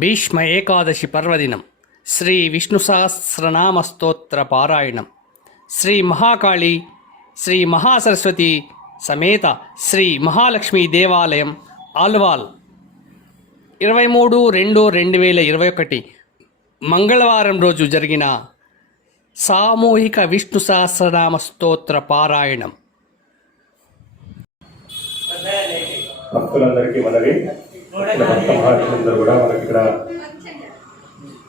భీష్మ ఏకాదశి పర్వదినం శ్రీ విష్ణు సహస్రనామ స్తోత్ర పారాయణం. శ్రీ మహాకాళి శ్రీ మహాసరస్వతి సమేత శ్రీ మహాలక్ష్మి దేవాలయం ఆల్వాల్ 23/2/2021 మంగళవారం రోజు జరిగిన సామూహిక విష్ణు సహస్రనామ స్తోత్ర పారాయణం. భక్తులందరికీ మనవి, భక్త మహాశులందరూ కూడా మనకి ఇక్కడ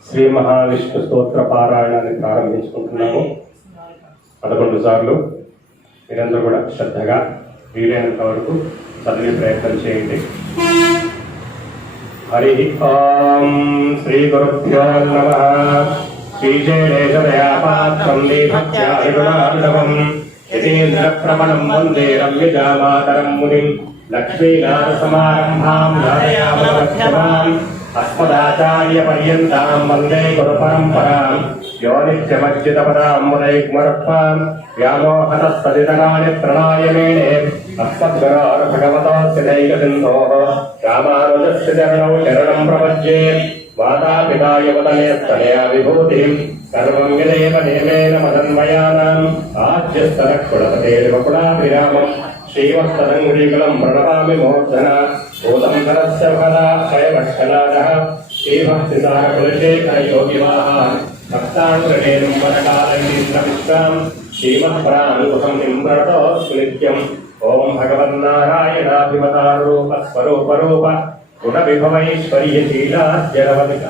శ్రీ మహావిష్ణు స్తోత్ర పారాయణాన్ని ప్రారంభించుకుంటున్నాము. 11 సార్లు మీరందరూ కూడా శ్రద్ధగా వీలైనంత వరకు చదివే ప్రయత్నం చేయండి. హరి ఓం శ్రీ గురుభ్యో నమః. శ్రీశైలేశదయాపాత్రం భక్త్యాదిగుణార్ణవం యతీంద్ర ప్రమణం వందే రమ్యజామాతరం మునిం లక్ష్మీనాథసమారంభాం నాదయామనమధ్యమాం అస్మదాచార్యపర్యంతాం వందే గురుపరంపరాం యో నిత్యమచ్యుతపదాంబుదైర్మరుక్మాం వ్యామోహతస్తదితరాణి ప్రణాయమేణే అస్మద్గురోర్ భగవతోస్య దైకసిన్ధోః రామానుజస్య చరణౌ శరణం ప్రపద్యే. మాతాపితాయ వదనేస్తనయా విభూతిం సర్వం యదేవ నియమేన మదన్మయానాం ఆజ్యస్తరకులపతేర్వకులాభిరామం శ్రీవత్సదంగుళీకలం ప్రణమామి మూర్ధన భూతం ధరస్య భదాక్షయవక్షలాదః శ్రీభక్తిసారకులశేఖర యోగివాహాన్ భక్తాంగ్రణేనం వరకాలండీంద్రమిశ్రాం శ్రీమత్పరాంకుశం నిమ్రణతోऽస్తు నిత్యం. ఓం భగవన్నారాయణాభిమతారూపస్వరూపరూప గుణవిభవైశ్వర్యశీలాద్యరవమిక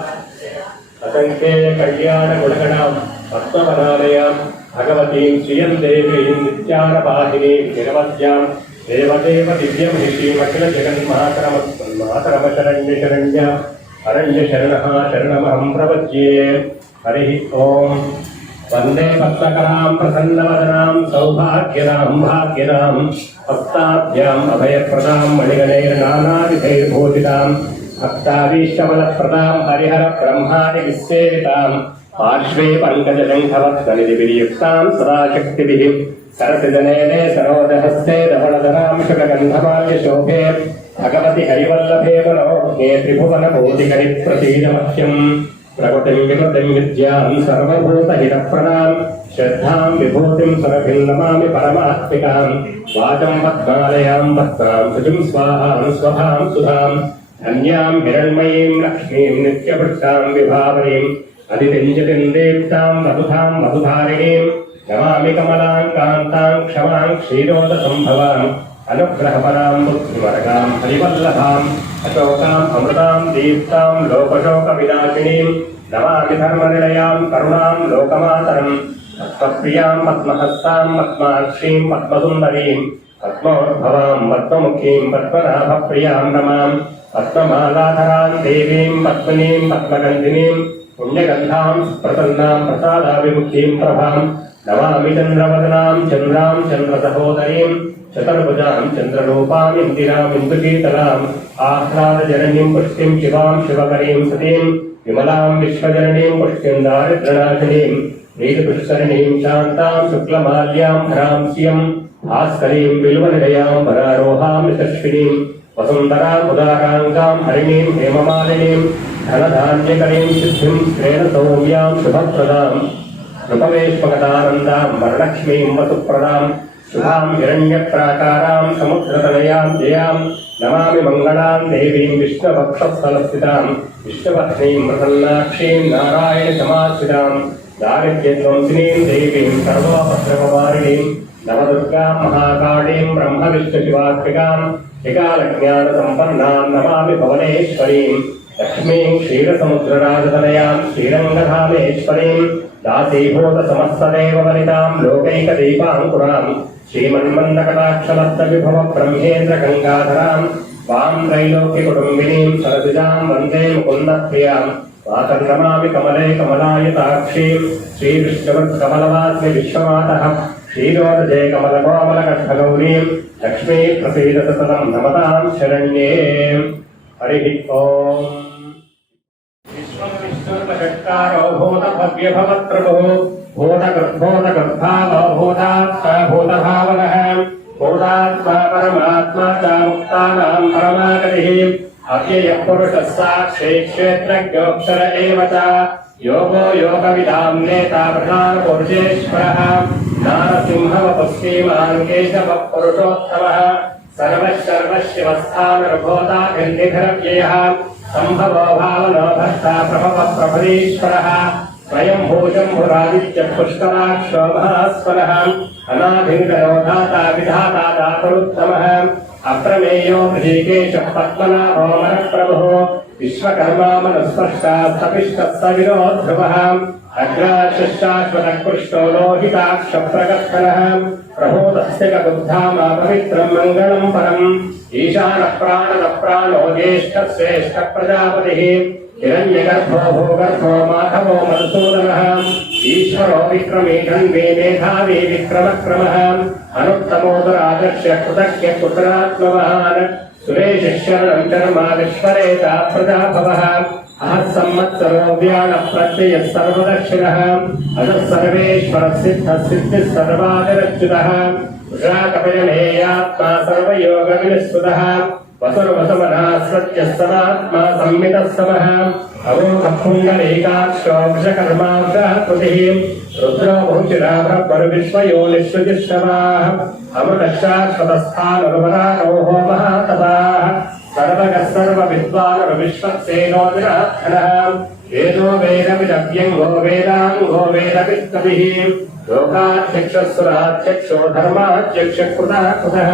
అసంఖ్యేయ కళ్యాణ గుణగణాం పద్మవనాలయాం భగవతీం శ్రియం దేవీం నిత్యానపాహినీం నిరవద్యాం దేవదేవ దివ్యం శ్రీమఖిల జగన్మాతరమశరణ్య అరణ్యశరణః శరణమహం ప్రపద్యే. హరి ఓం వందే పద్మకరాం ప్రసన్నవదనాం సౌభాగ్యదాం భాగ్యదాం హస్తాభ్యాం అభయప్రదాం మణిగణైర్నానావిధైర్భూషితాం భక్తాభీష్టబలప్రదాం హరిహర బ్రహ్మాది విశ్వేతాం పార్శ్వే పంకజశంఖవత్సనిధివిర్యుక్తాం సదాశక్తిభిః సరసిజనేనే సరోజహస్తే ధవళధరాం శుకగంధమాల్యశోభే భగవతి హరివల్లభే మనోజ్ఞే త్రిభువన భూతికరి ప్రసీదమహ్యం. ప్రకృతిం వికృతిం విద్యాం సర్వభూతహితప్రదాం శ్రద్ధాం విభూతిం సురభిన్నమామి పరమాత్మికాం. వాచం పద్మాలయాం భక్తాం శుచిం స్వాహాం స్వభాం సుధాం ధన్యాం హిరణ్మయీం లక్ష్మీం నిత్యభృష్టాం విభావరీం అదితింజతిం దేప్తాం మధుధాం మధుధారిణీం నమామి కమలాం కాంతాం క్షమాం క్షీరోదసంభవాం అనుగ్రహపరాం బుద్ధిమరగాం హరివల్లభాం అశోకాం అమృతాం దీప్తాం లోకశోక వినాశినీం నమామి ధర్మనిలయాం కరుణాం లోకమాతరం పద్మప్రియాం పద్మహస్తాం పద్మాక్షీం పద్మసుందరీం పద్మోద్భవాం పద్మముఖీం పద్మనాభప్రియాం నమాం పద్మమాలాధరాం దేవీం పద్మినీం పద్మగంధినీం పుణ్యగంధాం ప్రసన్నాం ప్రసాదాభిముఖీం ప్రభాం నమామి చంద్రవదనాం చంద్రాం చంద్రసహోదరీం చతుర్భుజాం చంద్రరూపాం ఇందిరాం ఇందుకీతలాం ఆహ్లాదజననీం పుష్టిం శివాం శివకరీం సతీం విమలాం విశ్వజననీం పుష్టిం దారిద్ర్యనాశినీం ప్రీతిపుష్కరిణీం శాంతాం శుక్లమాల్యాం భ్రాం శ్రియం భాస్కరీం బిల్వనిలయాం వరారోహాం యశస్వినీం వసుంధరాం ఉదారాంగాం హరిణీం హేమమాలినీం ధనధాన్యకరీం సిద్ధిం శ్రేణ సౌమ్యాం శుభప్రదాం నృపవేష్మగతానందాం వరలక్ష్మీం వసుప్రదాం శుభాం హిరణ్యప్రాకారాం సముద్రతనయాం జయాం నమామి మంగళాం దేవీం విష్ణువక్షస్థలస్థితాం విష్ణుపత్నీం ప్రసన్నాక్షీం నారాయణ సమాశ్రితాం దారిద్ర్యధ్వంసినీం దేవీం సర్వోపద్రవవారిణీం నవదుర్గాం మహాకాళీం బ్రహ్మ విష్ణు శివాత్మికాం వికాలజ్ఞాన సంపన్నాం నమామి భువనేశ్వరీం లక్ష్మీం క్షీరసముద్రరాజతనయాం శ్రీరంగధామేశ్వరీం దాసీభూత సమస్తదేవ వనితాం లోకైకదీపాంకురాం శ్రీమన్మందకటాక్షలబ్ధ విభవ బ్రహ్మేంద్ర గంగాధరాం వాం త్రైలోక్య కుటుంబినీం సరసిజాం వందే ముకుంద ప్రియాం వాసం నమామి కమలే కమలాయతాక్షీం శ్రీవిష్ణువత్కమలవాస్మి విశ్వమాతః క్షీరోదజే కమలకోమలకఠగౌరీం లక్ష్మీ ప్రసీద సతతం నమతాం శరణ్యే. హరి ఓం విశ్వం విష్ణుర్వషట్కారో భూతభవ్యభవత్ప్రభుః భూతగర్భోతగర్భావో భూతాత్మా భూతభావనః భూతాత్మా పరమాత్మా చ ముక్తానాం పరమాగతిః अव्ययः पुरुषः साक्षी क्षेत्रज्ञोऽक्षर एव च योगो योगविदां नेता प्रधानपुरुषेश्वरः नारसिंहवपुष्टिमान् केशवः पुरुषोत्तमः सर्वशर्वशिवस्थानर्भोताखण्डिधरव्ययः सम्भवो भावनो भर्ता प्रभवः प्रभरीश्वरः स्वयं भूशम्भुरादित्यः पुष्कराक्षो महास्वरः अनाधिकरो धाता विधाता दातरुत्तमः अप्रमेयो ऋषिकेशः पद्मनाभो मनःप्रभुः विश्वकर्मा मनुस्पर्शा सपिष्टः सविनो ध्रुवः अग्राशश्चाश्वतकृष्णो लोहिताक्षप्रकर्षणः प्रभोदस्तिकबुद्धामा पवित्रं मङ्गलं परम् ईशानः प्राणदः प्राणो ज्येष्ठः श्रेष्ठः प्रजापतिः हिरण्यगर्भो भूगर्भो माधवो मधुसूदनः ईश्वरो विक्रमी खण्डे मेधावी विक्रमक्रमः अनुत्तमोदरादर्श कृतज्ञ पुत्रात्मवान् सुरेशरणं धर्मा विश्वरेता प्रजाभवः अहः संवत्सरो व्याणः प्रत्ययः सर्वदक्षिणः अतः सर्वेश्वरः सिद्धः सिद्धिः सर्वादिरच्युतः वृषाकपयमेयात्मा सर्वयोगविनिःस्पृतः वसुर्वसुमनः सत्यः समात्मा संमितः समः अवोघः पुण्डरीकाक्षो वृषकर्मा वृषकृतिः रुद्रो बहुचिराभरविश्वयोनिश्रुतिश्रवाः अमृतशाश्वतस्थानरुवरारोः महातपाः सर्वगः सर्वविद्वानरुविश्वक्सेनो विराधनः वेदो वेदविदव्यङ्गो वेदाङ्गो वेदवित्कविः लोकाध्यक्षसुराध्यक्षो धर्माध्यक्षः कृतः कृतः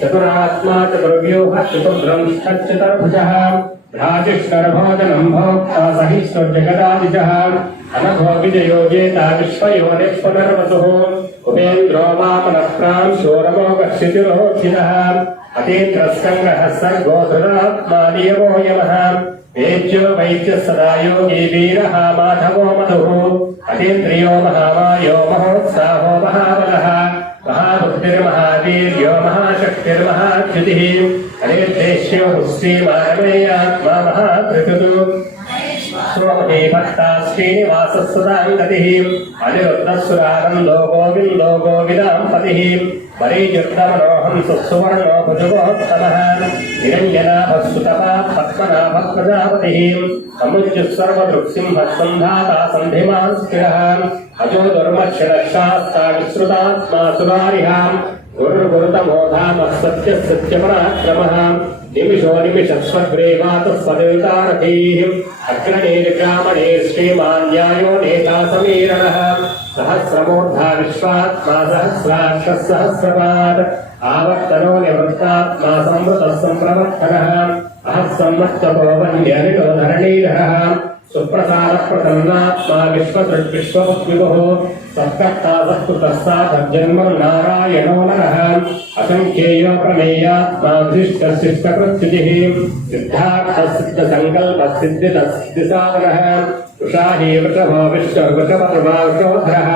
चतुरात्मा चतुर्व्यूहः चतुर्भ्रंशश्चतुर्भुजः भ्राजिष्ठरभोजनं भोक्ता सहिष्णो जगदादिजः अनघो विजयो जेता विश्वयोनिः पुनर्वसुः उपेन्द्रो वामनः प्रांशो रमोगक्षितिरोक्षितः अतीन्द्रस्सङ्गः सर्गो धृतात्मा नियमो यमः वेद्यो वैद्यः सदा योगी वीरः माधवो मधुः अतीन्द्रियो महामायो महोत्साहो महाबलः महाबुद्धिर्महावीर्यो महाशक्तिर्महाच्युतिः अनिर्देश्यो श्रीमानमेयात्मा महाधृतुः सोमहे भक्ता श्रीनिवासः सुदाङ्गतिः अनिरुद्धसुरानन्दो गोविन्दो गोविदां पतिः मरीयुक्तमनोहं सुवर्णो भुजगोत्तमः निरञ्जनाभः सुतपा पद्मनाभः प्रजापतिः समुज्युः सर्वदृक्सिंहः सन्धाता सन्धिमान् स्थिरः अजो दुर्मक्षणः शास्ता विश्रुतात्मा सुरारिः गुरुर्गुरुतमो धामः सत्यः सत्यपराक्रमः निमिषो निमिषस्वग्रेवातः सदेवतारथैः अग्रणेर्ग्रामणेर्श्रीमान् न्यायो नेता समीरणः सहस्रमूर्धा विश्वात्मा सहस्राक्षः सहस्रपात् आवर्तनो निवृत्तात्मा संवृतः सम्प्रवर्तनः अहः संवत्सरो वन्यनिलो धरणीधरः सुप्रसादप्रसन्नात्मा विश्वसृड्विश्वविभुः सत्कर्ता सत्कृतः साधर्जन्मो नारायणो नरः असङ्ख्येयो प्रमेयात्मा धृष्टशिष्टकृत्युतिः सिद्धार्थः सिद्धसङ्कल्पः सिद्धितः सिद्धिसाधनः तुषाही वृषभो विश्ववृषभर्वा वृषोधरः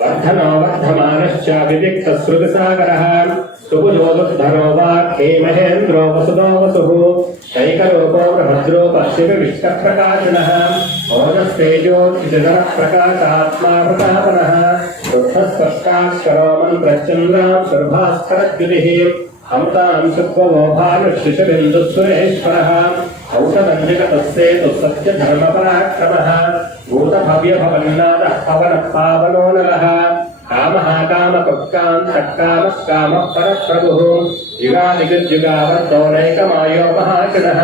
वर्धनो वर्धमानश्च विविक्तश्रुतिसागरः सुभुजो दुर्धरो वाक्ये महेन्द्रो वसुदो वसुः शैकरूपो बृहद्रूपः शिवविष्टप्रकाशिनः ओजस्तेजोज्जितः प्रकाशात्मा प्रतापनः रुद्धस्पष्टाक्षरो मन्त्रश्चन्द्रां शुर्भास्करद्युतिः अमृतां शुक्वो भानुशिशबिन्दुसुरेश्वरः औषधञ्जगतस्सेतुः सत्यधर्मपराक्रमः भूतभव्यभवन्नादः पवनः पावनो नरः कामः कामपक्कान्तः कामः कामः परप्रभुः युगादिगुर्युगावर्तो नैकमायो महाजनः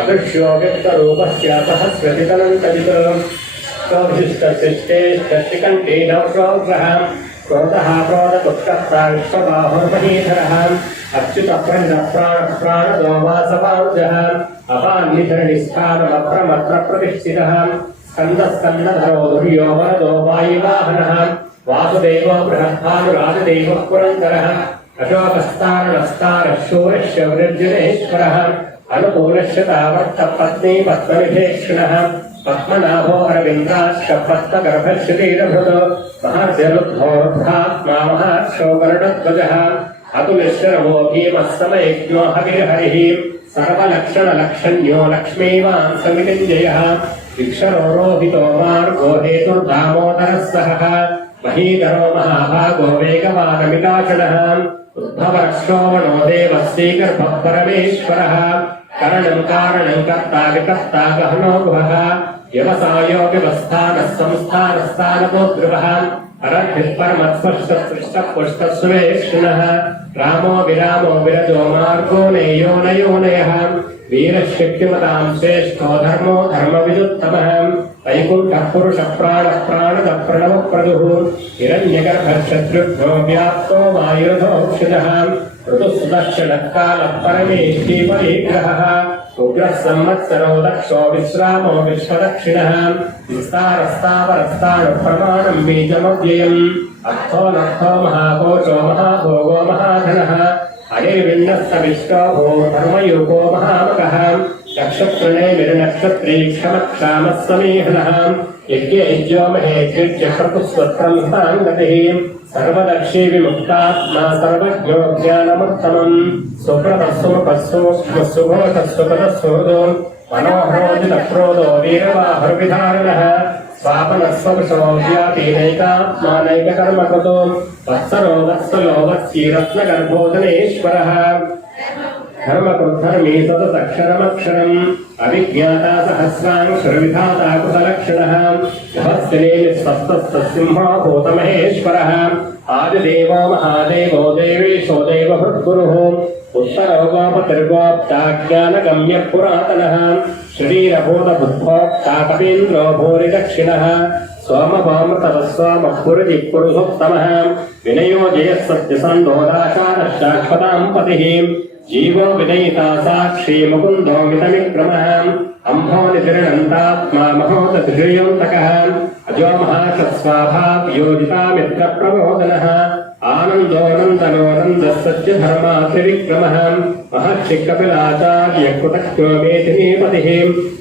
अदृश्यो व्यक्तरूपस्य सहस्रतितनन्तवित् स्वभिष्टशिष्टेष्टशिकण्ठीनवश्रोग्रः क्रोधः क्रोधदुःखः विश्वबाहुर्महीधरः अच्युतप्रणितप्राणदो वासवांशः अपान्निधरणिस्थानमप्रमत्र प्रतिष्ठितः स्कन्दस्कन्दधरो धुर्यो वरदो वायुवाहनः वासुदेवो बृहद्भानुराजदेवः पुरन्दरः अशोकस्तारणस्तारः शूरश्च विरर्जुनेश्वरः अनुकूलश्च तावर्तपत्नी पद्मविभीषणः पद्मनाभो अरविन्दाश्च पद्मगर्भश्रुतिरभृत् महर्षिरुद्धोर्धात्मा महर्षो गरुडध्वजः अतुलिश्वरवो भीमः समयज्ञो हविर्हरिः सर्वलक्षणलक्षण्यो लक्ष्मीवान् समितिञ्जयः इक्षरो रोहितो मार्गो हेतुर्दामोदरः सहः महीधरो महाभागो वेगवानमिताशनः उद्भवः श्रोवणो देवः श्रीगर्भः परमेश्वरः करणं कारणं कर्ता विकर्ता गहनो गुहः व्यवसायो व्यवस्थानः संस्थानस्थानको ध्रुवः अरभित्परमत्स्पष्टपृष्ठपुष्टस्वेक्षिणः रामो विरामो विरजो मार्गो नेयो नयोनयः वीरशक्तिमतां श्रेष्ठो धर्मो धर्मविदुत्तमः वैकुण्ठः पुरुषः प्राणः प्राणदः प्रणवप्रभुः हिरण्यगर्भशत्रुघ्नो व्याप्तो वायुरथोक्षितः ऋतुसुदर्शनः कालः परमेष्टि परिग्रहः उग्रः संवत्सरो दक्षो विश्रामो विश्वदक्षिणः विस्तारस्तावरस्ताणुप्रमाणं बीजमव्ययम् अर्थो नर्थो महाकोशो महाभोगो महाधनः अनिर्विण्णस्तविष्टो भो धर्मयुगो महामकः नक्षत्रणे क्षमक्षामः समीहनः यज्ञो महेज्य क्रतुस्वत्रं साङ्गतिः सर्वदक्षी विमुक्तात्मा सर्वज्ञो ज्ञानमुत्तमम् सुब्रतस्वमुपस्सुघोषस्वपदस्वहृदो मनोहरोजितक्रोधो वीरवाहुर्विधारणः स्वापनस्वपुषो व्यापीनैकात्मानैककर्मकृतो वत्सरो वत्सलो वत्सी रत्नगर्भोदनेश्वरः धर्मकृद्धर्मी सततक्षरमक्षरम् अविज्ञाता सहस्रांशुरविधाता कुशलक्षणः सहस्रिने निःसप्तस्तसिंहो भूतमहेश्वरः आदिदेवो महादेवो देवेशो देवभृद्गुरुः उत्तरो गोपतिर्गोप्ताज्ञानगम्यः पुरातनः शरीरभूतबुद्धोक्ता कपीन्द्रो भूरिदक्षिणः सोमवामृतवस्वामः पुरुजिः विनयो जयः सत्यसन्धोदाशानः शाश्वतां पतिः जीवो विनयिता साक्षी मुकुन्दो मितविक्रमः अम्भो नितिर्णन्तात्मा महोदधिषयोऽन्तकः अजो महाशस्वाभाव्योजिता मित्रप्रबोधनः आनन्दो नन्दनो नन्दः सत्यधर्मात्रिविक्रमः महर्षि कपिलाचार्यकृतक्यो मेथिनीपतिः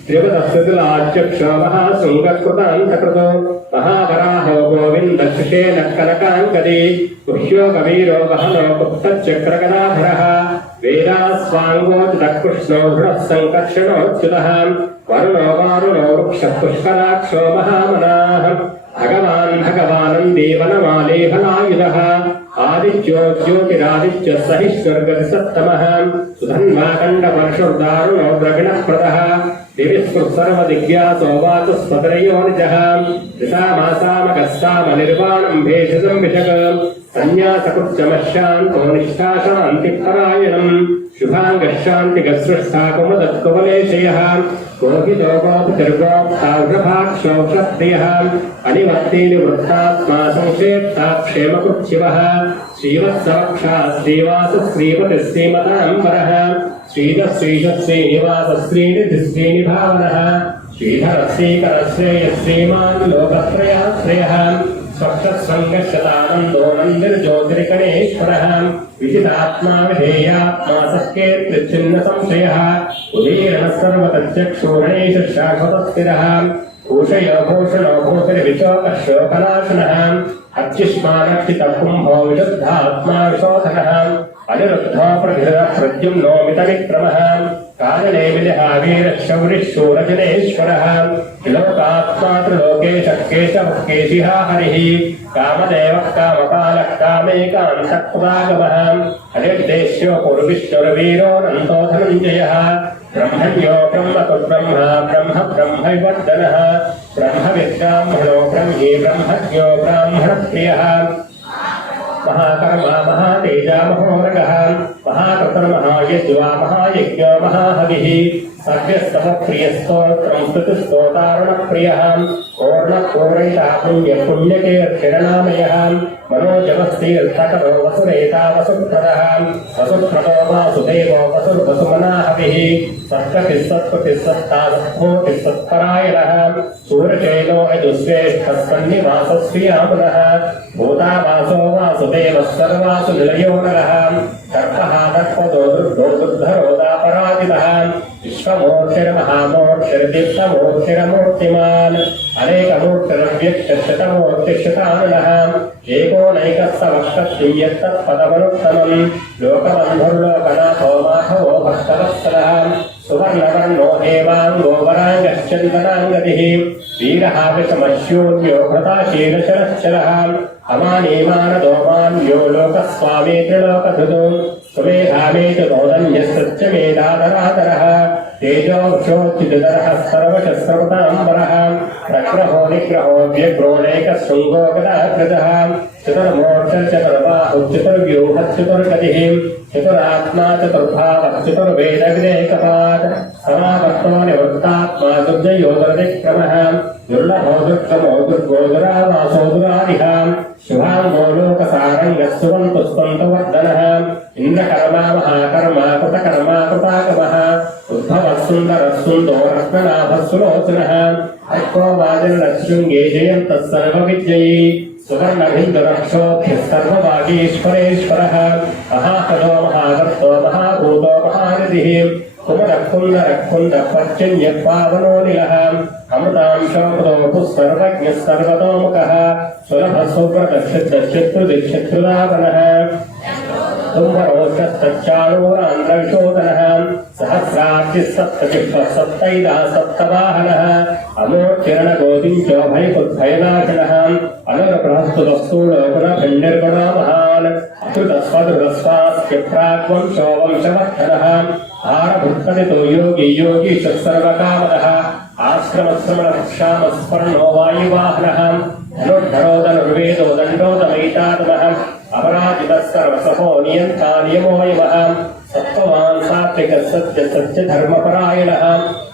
त्रिवदस्थितिलाच्यक्षो महाशृङ्गकृतान्तकृतो महावराहो गोविन्दशिषेण कनकाङ्कदी गुह्यो कवीरो वहनो गुप्तचक्रगदाधरः वेदास्वाङ्गोचितकृष्णो दृढः सङ्कर्षणोच्युतः वरुणो वारुणो वृक्षः पुष्कराक्षो महामनाः भगवानन्दीवनमालेभनायुधः आदित्यो ज्योतिरादित्य सहिष्णुर्गतिसत्तमः सुधन्वाकण्डपर्षुर्दारुणो द्रविणप्रदः दिविस्कृत्सर्वदिग्यासो वाचस्पतरयोनिजः दिशामासामकस्सामनिर्वाणं भेषजं विशक सन्न्यासकृत्यमशान्तो निष्ठाशान्तिपरायणम् शुभाङ्गशान्तिगसृष्टा कुमुदत्कुवलेशयः गोहितो गोपतिर्गोप्ताग्रभाक्षो क्षत्रियः अनिवर्तीनिवृत्तात्मा संक्षेप्ता क्षेमकृच्छिवः श्रीवत्सवक्षा श्रीवासश्रीपतिः श्रीमताम्बरः श्रीधश्रीनिवासश्रीनिधिश्रीनिभावनः श्रीधरश्रीकरश्रेयः श्रीमान् लोकत्रयाश्रयः स्वक्षसङ्गशतानन्दो नन्दिर्ज्योतिर्गणेश्वरः विजितात्मा विधेयात्मा सत्केत्रिच्छिन्न संशयः उदीरणः सर्वतच्चक्षुगणेशः शाश्वतस्थिरः भूषयो भूषणो भूषिर्विशोकशोकनाशनः अच्युष्मानक्षितकुम्भो विशुद्धात्मा विशोधनः अनिरुद्धो प्रतिहृतः प्रद्युम्नो मितविक्रमः कानने विलिहा वीरः शौरिः शूरजनेश्वरः त्रिलोकात्मा त्रिलोकेशः केशवः केशिहा हरिः कामदेवः कामपालः कामेकान्तः हरिर्देश्यो पूर्विश्वरवीरो नन्दो धनञ्जयः ब्रह्मण्यो ब्रह्मकुर्ब्रह्मा ब्रह्म ब्रह्मविवर्धनः ब्रह्मविद्ब्राह्मणो ब्रह्मी ब्रह्मज्ञो ब्राह्मणप्रियः महाकर्मा महातेजा महोरगः महाकृतर्महायज्वा महायज्ञो महाहविः सभ्यस्तमप्रियस्तोत्रं स्तुतिस्तोतारुणप्रियः पूर्णपूरयिता पुण्यकीर्तिरनामयः मनोजवस्तीर्थकरो वसुरेता वसुप्रदः वसुप्रदो वासुदेवो वसुर्वसुमनाहविः सत्पतिः सत्पतिः सत्ता सत्भूतिः सत्परायणः सूरचैलो यजुश्रेष्ठः सन्निवासश्रियामुनः भूतावासो वासुदेवः सर्वासु निलयो नरः दर्पः दर्पदो दुर्गो बुद्धरोदापराजितः विश्वमूर्तिर्महामूर्तिर्दीप्तमूर्तिरमूर्तिमान् अनेकमूर्तिरव्यक्तशतमूर्तिशताननः एकोनैकस्तवक्षत्तिं यत्तत्पदमनुत्तमम् लोकबन्धुर्लोकनाथो माधवो भक्तवत्सलः सुवर्णवर्णो हेमाङ्गो वराङ्गश्चन्दनाङ्गदिः वीरः विषमशून्यो भृताशीलशरश्चलः अमानीमानदोमान्यो लोकस्वामी त्रिलोकधृतो सुमेधामे च दोदन्यस्य मेधाधराधरः तेजोक्षोच्युतधरः सर्वशस्त्रवताम्बरः प्रग्रहो निग्रहो व्यग्रोणैकशृङ्गो गदाकृतः चतुर्मोक्षचतुर्बाहुश्चतुर्व्यूहश्चतुर्गतिः चतुरात्मा चतुर्भावः चतुर्वेदविदेकपात् समावर्तो निवृत्तात्मा दुर्जयोगतिक्रमः दुर्लभो दुर्गमो दुर्गो दुरावासो दुरारिः शुभाङ्गो लोकसारङ्गः सुवन्तुस्तन्तवर्धनः इन्द्रकर्मा महाकर्मा कृतकर्मा कृताकमः उद्भवः सुन्दरः सुन्दो रत्ननाभः सुलोचनः अक्को वाजनशृङ्गे जयन्तः सर्वविद्ययी सुवर्णभिन्दरक्षोभ्यः सर्वभागीश्वरेश्वरः महापदो महादत्तो महाभूतो महानिधिः कुमरः कुन्दरः कुन्दः पर्जन्यः पावनोऽनिलः अमृतांशोपदोऽपुः सर्वज्ञः सर्वतोमुखः सुलभः सुव्रतः सिद्धः शत्रुदिक्षत्रुदातनः तुम्बरोषश्चाणूरान्ध्रविशोधनः सहस्रार्चिः सप्तचिह्वः सप्तैदः सप्तवाहनः अमोच्चरणगोतिञ्चो भयपुद्भयनाशनः अनरप्रहस्तुतस्थूलोकुलखण्डिर्गुणो महान् अकृतस्वदृतस्वास्य प्राग्वंशो वंशवर्धनः हारभुक्तदितो योगी योगीशः सर्वकामदः आश्रमश्रमणक्षामस्पर्णो वायुवाहनः धनुर्धरो धनुर्वेदो दण्डोदमैतात्मः अपराजितः सर्वसहो नियन्ता नियमोऽयमः सत्त्ववान् सात्विकः सत्य सत्यधर्मपरायणः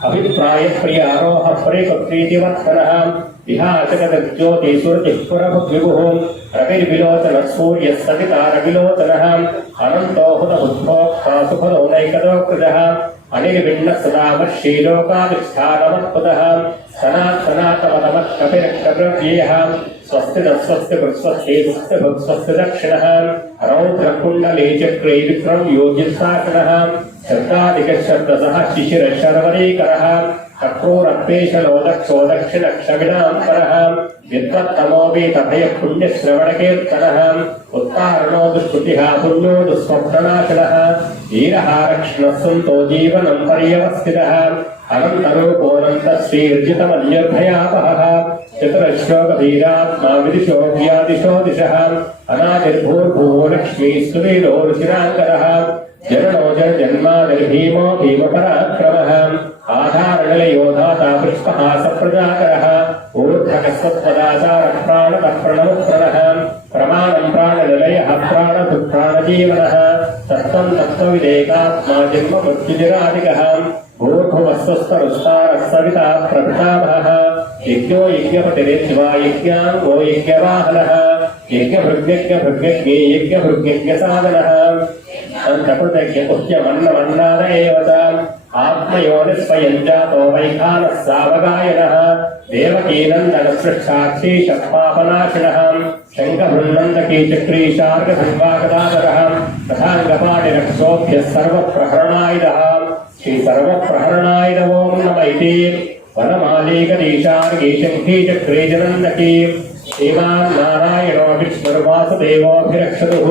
अभिप्रायप्रियारोहः परिपत्रीतिवर्धनः विहाचकज्योतिः पुरभुग्विभुः रविर्विलोचनः सूर्यः सविता रविलोचनः अनन्तो हुतबुद्धोक्ता सुखदो नैकदोकृतः अनिर्भिन्नः सदामर्षी लोकाधिष्ठानमत्पदः सनातनमतमत्कपिरक्षव्ययः स्वस्तिनः स्वस्ति स्वस्ति स्वस्ति स्वस्ति दक्षिणः रौद्रकुण्डले चक्रे विक्रम योजितासनः शब्दादिकः शब्दसः शिशिरः शर्वरीकरः चक्रोरप्पेशलो दक्षो दक्षिणक्षविणाम्बरः विद्वत्तमो वेदभयः पुण्यश्रवणकीर्तनः उत्तारणो दुष्कृतिः पुण्यो दुःस्वप्ननाशनः वीरः रक्ष्णः सन्तो जीवनं पर्यवस्थितः अनन्तरूपोऽनन्तः श्रीर्जितमन्यर्भयापहः चतुरश्लोकधीरात्मा विदिशो व्यादिशो दिशः अनादिर्भूर्भुवो लक्ष्मीः सुवीरो ऋषिराङ्गरः जननो जन्मादिर्भीमो भीमपराक्रमः आधारणलयोधाता पुष्पः सप्रजाकरः ऊर्ध्वकस्वत्वदाचारः प्राणतः प्रणमुत्प्रणः प्रमाणं प्राणनिलयः प्राणधुप्राणजीवनः तत्त्वं तत्त्वविदेकात्मा जन्ममृत्युजरादिकः भूर्भुवस्वस्तरुस्तारः सविता प्रभृतामहः यज्ञो यज्ञपतिरित्वा यज्ञाङ्गो यज्ञवाहनः यज्ञभृग्यज्ञभृग्यज्ञे यज्ञभृग्यज्ञसाधनः अन्तकृतज्ञपुह्यमन्नमन्नाद एव च आत्मयोनिस्वयं जातो वैखानः सावगायनः देवकीनन्दनसृष्टाक्षीशः पापनाशिनः शङ्खभृन्नन्दकी चक्रीशार्गधन्वागदाधरः तथाङ्गपाणिरक्षोभ्यः सर्वप्रहरणायुधः श्रीसर्वप्रहरणायुधवो नम इति वनमालीकदीशार्गी शङ्खी चक्रे जनन्दकी श्रीमान् नारायणो विष्णुर्वासुदेवोऽभिरक्षतुः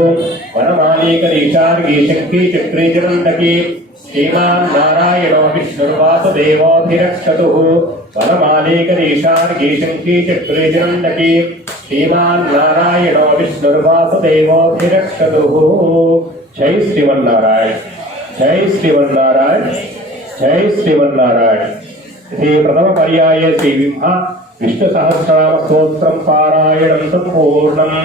वनमालीकदीशार्गी शङ्खी चक्रे जनन्दकी श्रीमान् नारायणो विष्णुर्वासुदेवोऽभिरक्षतुः वनमालीकदीशार्गी शङ्खी चक्रे जनन्दकी श्रीमान् नारायणो विष्णुर्वासुदेवोऽभिरक्षतुः। जय श्रीमन्नारायण, जय श्रीमन्नारायण, जय श्रीमन्नारायण। इति प्रथमपर्याये विष्णुसहस्रनामस्तोत्रं पारायणं सम्पूर्णम्।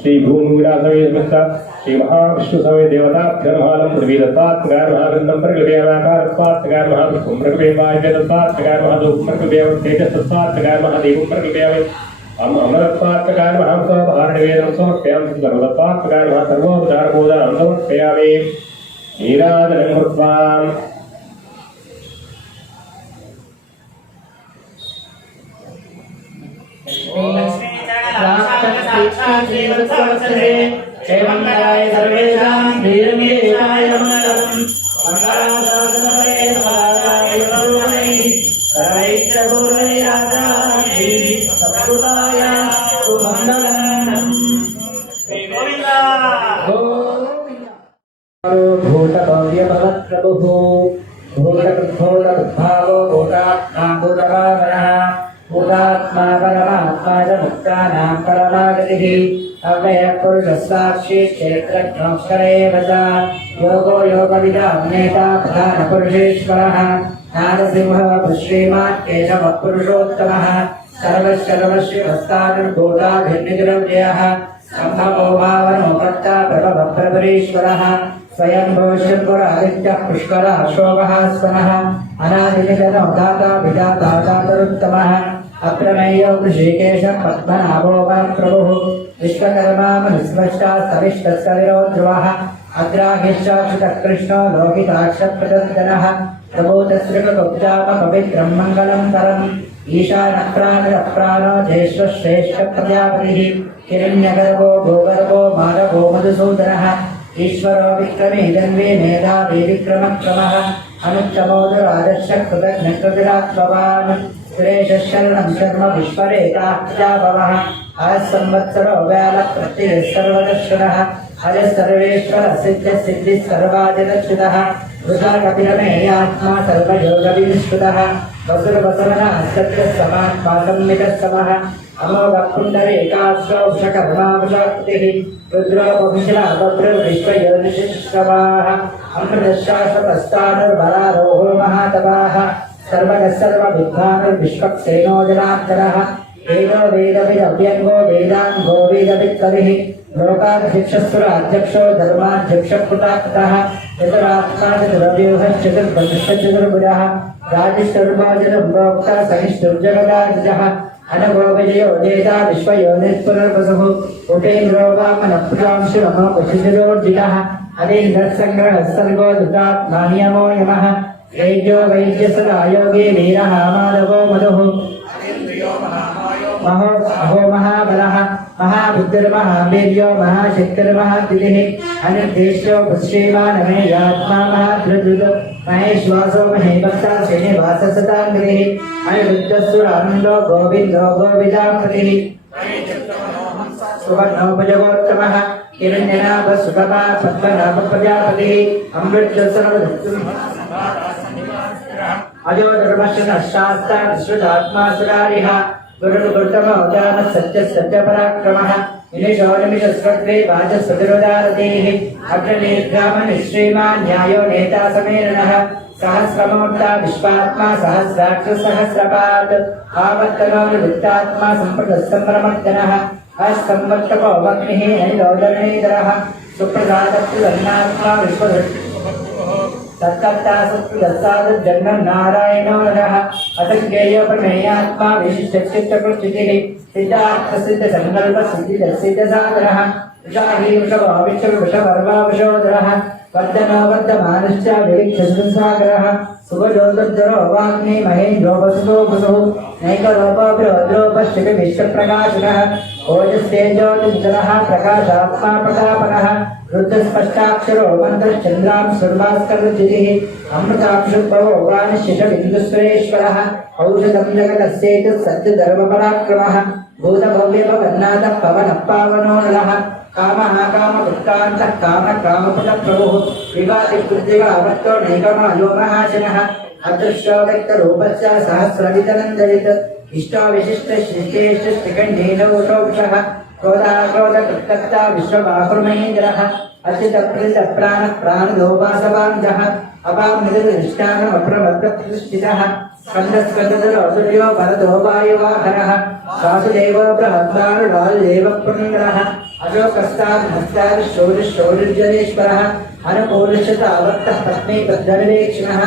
श्री भूमिविलासमेतः श्री महाविष्णुसमय देवताभ्यो नमः। पृथ्वी दत्तात्मकाय नमः। गन्धं प्रकल्पयामाकारत्वात्मकाय नमः। पुष्पं प्रकल्पयामाय दत्तात्मकाय नमः। धूपं प्रकल्पयामि तेजस्तत्वात्मकाय नमः। दीपं प्रकल्पयामि अमृतत्वात्मकाय नमः। स्वभारणवेदं समर्पयामि। सर्वदत्तात्मकाय नमः। सर्वोपचारपूजां समर्पयामि। नीराजनं कृत्वा एवंकाय सर्वेषां धीरमेकाय मंगलम् मंगलादासनमये नमः सर्वैश्वरराजाय सत्पुताय सुमंगलम्। गोविंदा भूतभव्यभवत्प्रभुः भूतकृद्भूतकृद्भावो भूतात्मा भूतभावनः भूता आत्मा परमात्मा च मुक्तानां परमागतिः अव्ययः पुरुषः साक्षी क्षेत्रज्ञोऽक्षर एव च योगो योगविदां नेता प्रधानपुरुषेश्वरः नारसिंहः श्रीमान् केशवः पुरुषोत्तमः सर्वशर्वशिवस्तानुर्भूताभिर्निद्रव्ययः सम्भवो भावनो भक्ता प्रभवः प्रभुरीश्वरः स्वयंभो शम्भुरादित्यः पुष्करः शोभः स्वनः अनादिनिधनो दाता विधाता दातरुत्तमः अप्रमेयो ऋषिकेशः पद्मनाभो वरप्रभुः विश्वकर्मा मनुस्मृष्टा सविष्टस्तविरो ध्रुवः अग्राहिश्चाक्षितः कृष्णो लोकिताक्षप्रदर्शनः प्रभूतश्रीगुप्तामपवित्रं मङ्गलं करम् ईशानप्राणो ज्येष्ठश्रेष्ठप्रजापतिः हिरण्यगर्भो भूगर्भो माधवो मधुसूदनः ईश्वरो विक्रमे जन्मे मेधावी विक्रमक्रमः अनुच्चमोदरादर्शः कृतज्ञकृतिरात्मवान् सुरेशः शरणं शर्म विश्वरेताः प्रजाभवः संवत्सरो व्यालः प्रत्ययः सर्वदर्शनः अजः सर्वेश्वर सिद्धिः सिद्धिः सर्वादिदक्षितः वृथा कपिलमेयात्मा सर्वयोगविनिष्कृतः वसुरवसवनः सत्यः समात्मा संमितः समः अमोघपुण्डरीकाक्षो वृषकर्मावशाकृतिः रुद्रोपविशिलावभ्रविश्वयोनिशिश्रवाः अमृतशाश्वतस्तानुर्बलारोहो महातपाः सर्वगः सर्वविद्वानुर्विश्वक्सेनो जनार्दनः वेदो वेदविदव्यङ्गो वेदाङ्गो वेदवित्कविः लोकाध्यक्षस्वराध्यक्षो धर्माध्यक्षकृताकृतः चतुरात्मा चतुरव्यूहश्चतुर्भुजः राजश्चतुर्भोक्ता सहिष्णुर्जगदाजिजः अनगो विजयो देता विश्वयोनिपुनर्वसुः उपेन्द्रो वामनपुरांशुरमोपशिशिरोर्जितः अदेन्द्रसङ्ग्रहः सर्गो दुतात्मा नियमो यमः वैद्यो वैद्यसदा योगी वीरः माधवो मधुः अहो महाबलः महाबुद्धिर्महावीर्यो महाशक्तिर्महादितिः अनिर्देश्यो श्रीमानमेयात्मा महाधृदृद महेश्वासो महेभक्ता श्रीनिवाससताङ्गिरिः अनिरुद्धस्सुरानन्दो गोविन्दो गोविदापतिः सुवर्णोपजगोत्तमः हिरण्यनाभः सुगमा पद्मनाभ प्रजापतिः अमृतसर्वदत्तम् अजो धर्मश्रनः शास्ता विश्रुतात्मा सुरारिः गुरुर्गुरुतमोदानः सत्यः सत्यपराक्रमः निमिषोनिमिषस्वग्रे वाचस्वतिरुदारतीः अग्रनेर्ग्रामनिः न्यायो नेता समेरणः सहस्रमूर्ता विश्वात्मा सहस्राक्षसहस्रपात् आवर्तनो निवृत्तात्मा सम्प्रदः सम्भ्रमर्दनः असंवर्तको वग्निः अनिरोधरणीधरः सुप्रसादत्तुलन्नात्मा विश्वधृत् तत्कर्ता सत्प्रसादज्जन्मं नारायणो नरः असङ्ख्येयो प्रमेयात्मा विशिष्टचित्तकृच्युतिः सिद्धार्थसिद्धसङ्कल्पसिद्धिदर्शितसागरः वृषाही वृषभो विश्ववृषवर्वा वृषोदरः वर्धनो वर्धमानश्च विविक्षसागरः सुभजोदर्जरो वाग्नि महेन्द्रो वसुतो वसुः नैकरूपो बृहद्रूपश्चिति विश्वप्रकाशनः ओजस्तेजोज्जलः प्रकाशात्मा प्रतापनः रुद्रस्पष्टाक्षरो मन्त्रश्चन्द्रां सुर्भास्करजितिः अमृताक्षुद्भवो वाणिशिषबिन्दुस्वरेश्वरः औषधं जगतस्येतः सत्यधर्मपराक्रमः भूतभव्यभवन्नाथः पवनः पावनो नलः कामः कामवृत्तान्तः कामकामपदप्रभुः विवादिकृतिकावर्तो नैकमायो महाशनः अदृश्यो व्यक्तरूपश्च सहस्रवितनन्दयित् इष्टो विशिष्टशिष्टेष्टिकण्डेनोषोक्षः क्रोधाक्रोधकृत्तक्ता विश्वबाहुर्महेन्द्रः अचितप्रीतप्राणः प्राणलोपासवाञ्जः अपामिदृष्टानमप्रवर्तप्रतिष्ठितः स्कन्दस्कन्दधरोऽसुर्यो भरतो वायुवाहरः वासुदेवो बृहद्वारुडाल्देवः पुण्यः अशोकस्ताद् अनुकूलशतावर्तः पत्नीबद्धनिरीक्षणः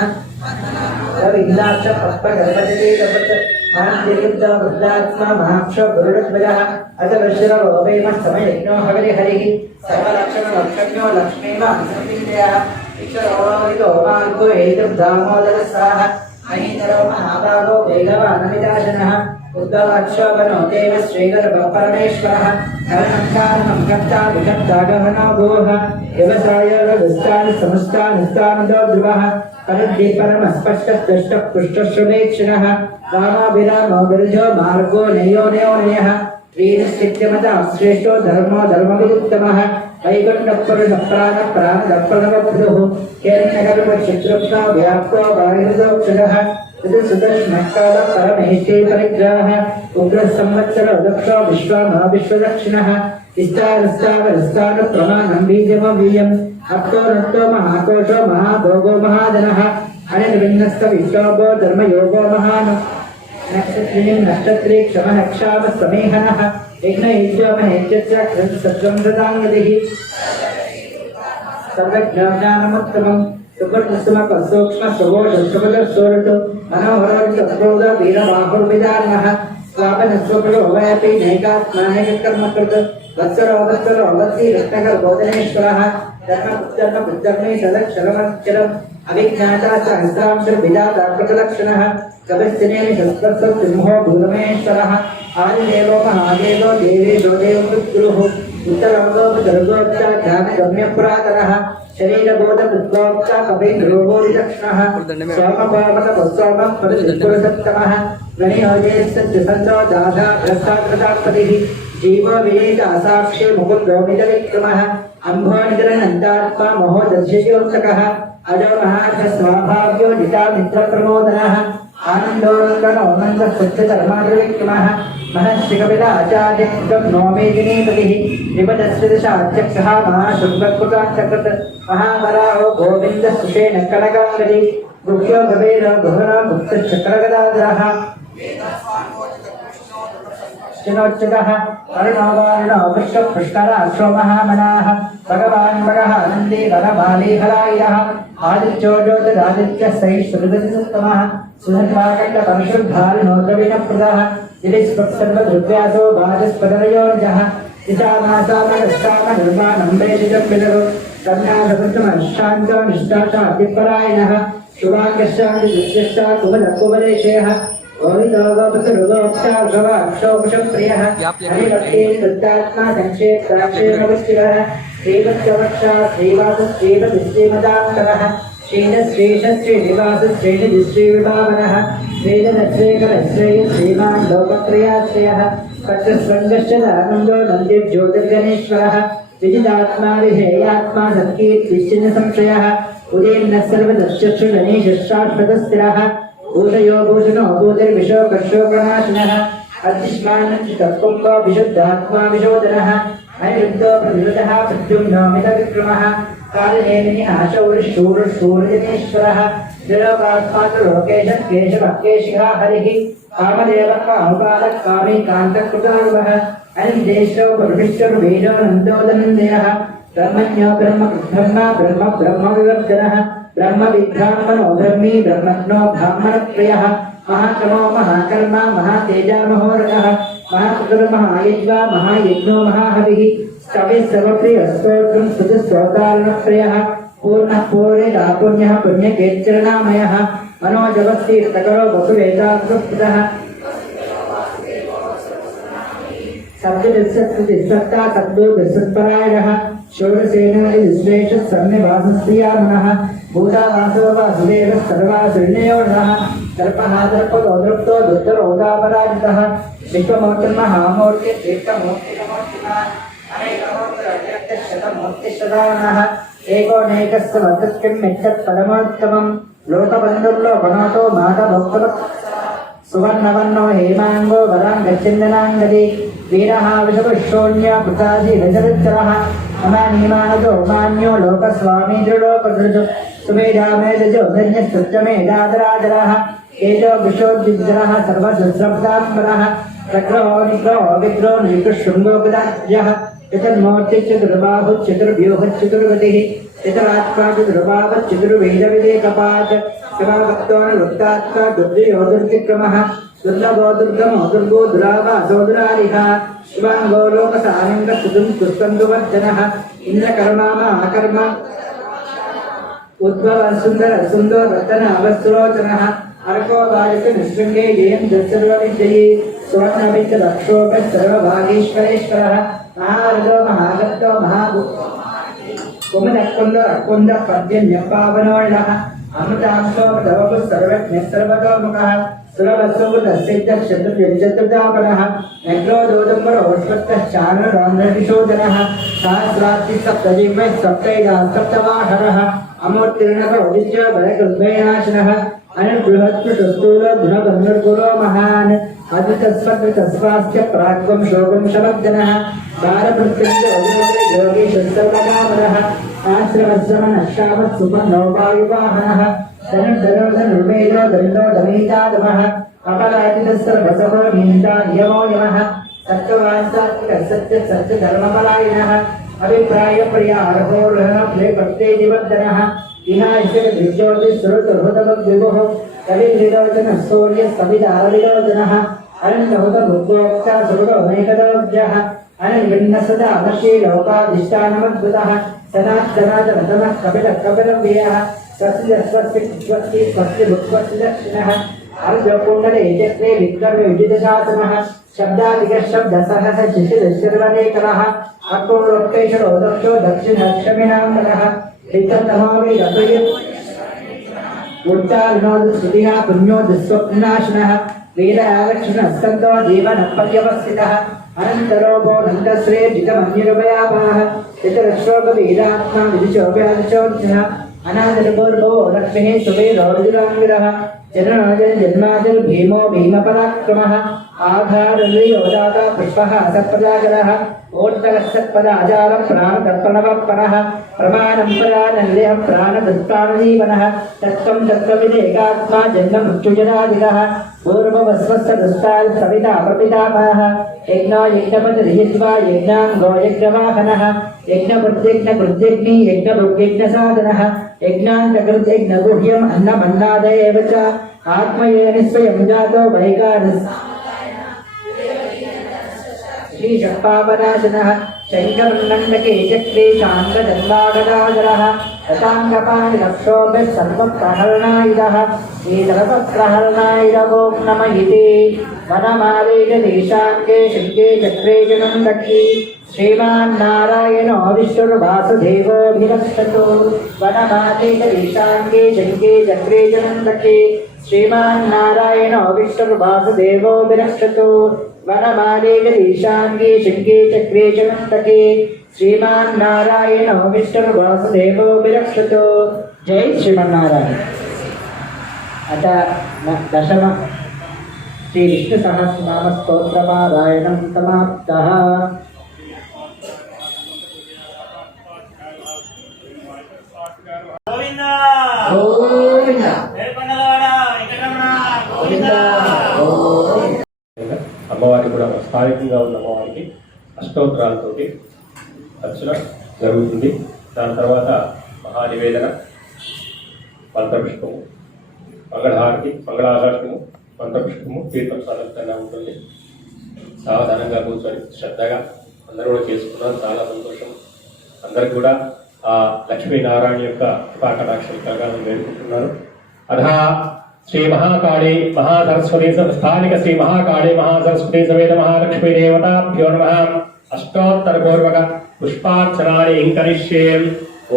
रविन्दाक्ष पद्मगर्भजतीगपत् आनन्दिरुद्धवृद्धात्मा महाक्षो गुरुडध्वजः अजवश्रवोपेमः समयज्ञो हविर्हरिः सर्वलक्षणलक्षज्ञो लक्ष्मीवांसपिण्डयः इक्षरोहितो मार्गो हेतुर्धामोदरस्वाः महीधरो महाभागो वेगवानमिदाशनः उद्धवाक्षोभनो देव श्रीगर्भपरमेश्वरः नवनङ्कारणं कर्ता विकर्ता गहनो भूः व्यवसायोगस्तानि समुस्तानि स्थानदो ध्रुवः परमस्पष्टः पुष्टश्रुवेक्षणः रामाभिरामो गिरिजो मार्गो नयोनयोनयः वीरश्चित्यमता श्रेष्ठो धर्मो धर्मविदुत्तमः वैकुण्ठपुरुषप्राणप्राणदप्रणवप्रभुः केरण्यगर्भशत्रुघ्नो व्याप्तो वायुदोक्षरः सुदर्शनकाल परमेष्ठे परिग्रहः उग्रः संवत्सर दक्ष विश्वमा विश्वदक्षिणः प्रमाणं बीजमवीयम् अक्तो नक्तो महाकोशो महाभोगो महाधनः अनिर्विन्नस्त विश्वभो धर्मयोगो महान् नक्षत्रे क्षमः क्षाम समेहनः यज्ञयज्ञमहेज्यस्य सत्त्वं ददाङ्गतिः सर्वज्ञानमुत्तमम् सूक्ष्म स्वोषोरतु मनोहरोद वीरबाहुर्विदानः स्वापनस्वपरो वयपि नैकात्मानैकर्मकृत वत्सरो वत्सी रत्नकर्बोधनेश्वरः धर्मपुद्धर्मे सदक्षरमक्षरम् अभिज्ञाता सहस्रांशर्विजाता कृतलक्षणः कविस्तिनेमि शस्त्रस्य सिंहो भूतमेश्वरः आदिदेवो महादेवो देवेशो देवमृत्युः उत्तरङ्गोपसर्गोच्च ध्यानगम्यपुरातनः शरीरबोधकृत्वाच्च कवीन्द्रोगोरिदक्षिणः सोमपावतपुस्सोमः पदचित्तुरसप्तमः गणियोजेस्तसन्तो दाधा भ्रष्टाकृतापतिः जीवो विवेक असाक्षी मुकुन्दो मितविक्रमः अम्भोनिधरनन्दात्मा महोदर्शयोत्सकः अजो महार्घस्वाभाव्यो जितामित्रप्रमोदनः आनन्दोनन्दनोनन्दस्वच्छधर्माद्रविक्रमः महर्षिकपिलाचार्यकृतं नोमेदिनीपतिः निपदश्रिदशाच्यक्षः महाशुभकृताच्चकृत् महावराहो गोविन्दसुषेण कनकाङ्गदी गुह्यो भवेन गहना मुक्तचक्रगदाधरः चिनोच्युतः अरुणोवारुणो वृषपुष्कराक्षो महामनाः भगवान् भगः आनन्दी वनमालीफलायः आदित्यो ज्योतिरादित्यः सहिष्णुगतिसुत्तमः सुधन्वाकण्डपरशुद्धारिणो द्रविणप्रदः दिलिस्पत्सर्वधृव्यासो वाचस्पदरयोर्जः दिशामासामगस्तामनिर्माणं प्रेषितं विदरु कन्यासकृतमशान्तो निष्ठाचार्यपरायणः शुभाङ्गश्चादिदृश्यश्च कुवलकुवलेशयः ओहितोगोपसुरुगोपचार्गवाक्षोपशप्रियः हरिभक्तेन्द्रुत्तात्मा संक्षेप्ताक्षेमवस्तिरः श्रीवत्सवक्षा श्रीवासश्रीवतिश्रीमदाक्षरः श्रीनिवासश्रीनिवासश्रीनिधिश्रीविभावनः श्रीजनश्रीकरश्रेय श्रीमान् लोकप्रियाश्रयः कक्षस्वङ्गश्च दानन्दो नन्द्यज्योतिर्गणेश्वरः विजितात्मा विधेयात्मा सत्कीर्तिश्चिन्न संशयः उदयन्नः सर्वदर्शक्षु गणेशश्राश्वतस्थिरः भूषयो भूषणो भूतिर्विशोकर्षोकनाशनः अतिष्मानचितकुम्भो विशुद्धात्मा विशोधनः अनिरुद्धो प्रतिरुधः प्रद्युम्नो मितविक्रमः कालनेमिनिः शौरशूरशूरजनेश्वरः त्रिलोकात्मातुलोकेशः केशवः केशिः हरिः कामदेवः कामपालः कामी कान्तकृतार्वः अनिर्देशो परमेश्वरवेदो नन्दोदनन्दयः ब्रह्मण्यो ब्रह्मविवर्धनः ब्रह्मविद्राह्मणो ब्रह्मी ब्रह्मज्ञो ब्राह्मणप्रियः महाक्रमो महाकर्मा महातेजा महोरगः महाकृतर्महायज्वा महायज्ञो महाहविः कविस्तवप्रियस्तोत्रं स्तुतिस्तोतारणप्रियः पूर्णः पूर्णिदापुण्यः पुण्यकेच्चरणामयः मनोजवस्तीर्थकरो वसुवेदाकृतः सप्तदिस्सत्ता तद्दो दिस्सत्परायणः षोडशेनादिश्रेष्ठः सम्यवासस्त्रियामनः भूतावासो वासुदेवः सर्वासुर्णयोर्णः दर्पः दर्पतो दृप्तो दुर्धरोदापराजितः विश्वमूर्तिर्महामूर्तिर्तीर्थमूर्तिकमूर्तिनः अनेकमूर्तिरजगतशतमूर्तिशतानः एकोनेकस्य वर्तस्किं मिच्छत् परमोत्तमम् लोकबन्धुर्लोकनाथो माधभोक्तः सुवर्णवर्णो हेमाङ्गो वराङ्गच्छन्दनाङ्गदी वीरः विषपुष्योण्य पुताजी रजरुच्चरः अमानीमानजो मान्यो लोकस्वामी दृढोपदृजो सुमेधामेधजो धन्यस्तुत्यमेधादराजरः एजो विशोद्विग्रहः सर्वसहस्रपदाम्बरः प्रग्रहो निग्रहो विग्रहो निकृशृङ्गोपदाज्यः चतुर्मूर्तिश्चतुर्बाहुश्चतुर्व्यूहश्चतुर्गतिः चतुरात्मा चतुर्भावश्चतुर्वेदविदेकपात् कृपाभक्तोऽनुवृत्तात्मा दुर्जयोदुर्विक्रमः दुर्लभो दुर्गमो दुर्गो दुरावासो दुरारिः शिवाङ्गो लोकसानन्दस्तुतिं तुष्कन्दुवर्जनः इन्द्रकर्मा महाकर्म उद्भव सुन्दर सुन्दो रतन अवस्तुलोचनः अर्को वायस्य निःशृङ्गे येन सर्वविद्यये सुवर्णविद्यलक्षोपः सर्वभागीश्वरेश्वरः महारथो महागतो कुमुदकुन्दो अकुन्द पद्यन्यपावनोळः अमृतांशोपधवपुः सर्वज्ञः सर्वतोमुखः सुरवत्सोपदस्यैत्यक्षत्रव्यञ्चतुर्दापनः नग्रोदोदम्बरोष्पत्तः चारणरान्ध्रविशोधनः सहस्रात्रिसप्तजिह्वः सप्तैदाः सप्तवाहरः अमूर्तिर्णको विद्यो बलकृद्भयनाशनः बृहत्पुष्टस्थूलो गुणगन्धर्गुरो महान् अद्वितस्वकृतस्वास्थ्य प्राग्वं शोकं शमग्नः भारभृत्यञ्च योगेश सर्वकामरः आश्रमश्रमनश्रामः सुपन्नोपायुवाहनः धनुर्धनुर्धनुर्मेधो दण्डो दमैतादमः अपराजितस्सर्वसहो नीता नियमो यमः सत्यवान्तात्मकसत्यधर्मपरायणः अभिप्रायप्रियार्होर्हः प्रेपत्तेजिवर्धनः विहायज्योतिस्वरुतहृतमद्विभुः कविर्विलोचनः सूर्यस्तविदारविलोचनः अनन्तहुतभुक्तोक्ता सुहृदोमेकदोऽब्जः अनन्विन्नसदा अमर्षीलोकाधिष्ठानमद्भुतः सनातनतमः कपिलव्ययः स्वस्ति दक्षिणः अर्धकुण्डले चक्रे विक्रमे विजितशासनः शब्दादिगशब्दसहः शिशिरशर्वनेकरः अक्रोक्तेशरो दक्षो दक्षिणक्षमिणाङ्करः उच्चारणोदुस्तुतिः पुण्योदस्वप्नाशनः वेदारक्षणस्तन्तो जीवनपर्यवस्थितः अनन्तरोपो नन्दश्रेजितमन्यरुपयापः चतुरश्लोकवीरात्मा विदिशोऽव्यादिशोऽज्ञः अनादिर्भूर्भो लक्ष्मीः सुवीरोर्जुराङ्गिरः जन्मादिर् भीमो भीमपराक्रमः आधारयोदाता पुष्पः असत्पदागरः ओट्टकसत्पदाचारः प्राणतर्पणवः प्रमाणं परानल्यः प्राणदत्तानजीवनः तत्त्वं तत्त्वविदेकात्मा जन्ममृत्युजरादिगः पूर्ववस्वस्तदुस्ताल् सविता प्रपितामहः यज्ञो यज्ञपतिर्हित्वा यज्ञाङ्गो यज्ञवाहनः यज्ञकृद्यज्ञकृद्यज्ञी यज्ञभुग्यज्ञसाधनः यज्ञान्तकृद्यज्ञगुह्यम् अन्नमन्नाद एव च आत्मयेन स्वयं जातो वैकानस् श्रीशक्पावनाशनः शङ्करन्नके चक्रे शान्तजन्मागदागरः रताङ्गपाणिरक्षोभः सर्वप्रहरणायुधः श्रीधर्मप्रहरणायुधवो नम इति वनमालेशदेशाङ्गे शङ्के चक्रे जनन्दकी श्रीमान्नारायणो विष्णुर्वासुदेवोऽभिरक्षतु वनमालेशदेशाङ्गे शङ्के चक्रे जनन्दकी श्रीमान्नारायणो विष्णुर्वासुदेवोऽभिरक्षतु वनमालेशदेशाङ्गे शङ्के चक्रे जनन्दकी श्रीमान्नारायणो विष्णुर्वासुदेवोऽभिरक्षतु। जय श्रीमन्नारायण। अथ दशम श्री विष्णुसहस्रनाम स्तोत्रपारायणं समाप्तः। గోవింద గోవింద ఏడుకొండలవాడ వెంకటరమణ గోవింద. అమ్మవారికి కూడా స్థానికంగా ఉన్న అమ్మవారికి అష్టోత్తరాలతోటి అర్చన జరుగుతుంది. దాని తర్వాత మహానివేదన, మంత్రపుష్పము, మంగళహారతి, మంగళాశాసనము, మంత్రపుష్పము, తీర్థం సాధన ఉంటుంది. సావధానంగా కూర్చొని శ్రద్ధగా అందరూ కూడా చేసుకున్నారు. చాలా సంతోషం. అందరికి కూడా ఆ లక్ష్మీనారాయణ యొక్క కృపాకటాక్షం కలగాలని వేడుకుంటున్నారు. అధా శ్రీ మహాకాళీ మహాసరస్వతి స్థానిక శ్రీ మహాకాళీ మహాసరస్వతి సమేత మహాలక్ష్మీ దేవతాభ్యో నమః. అష్టోత్తరపూర్వక పుష్పార్చనాని కరిష్యే.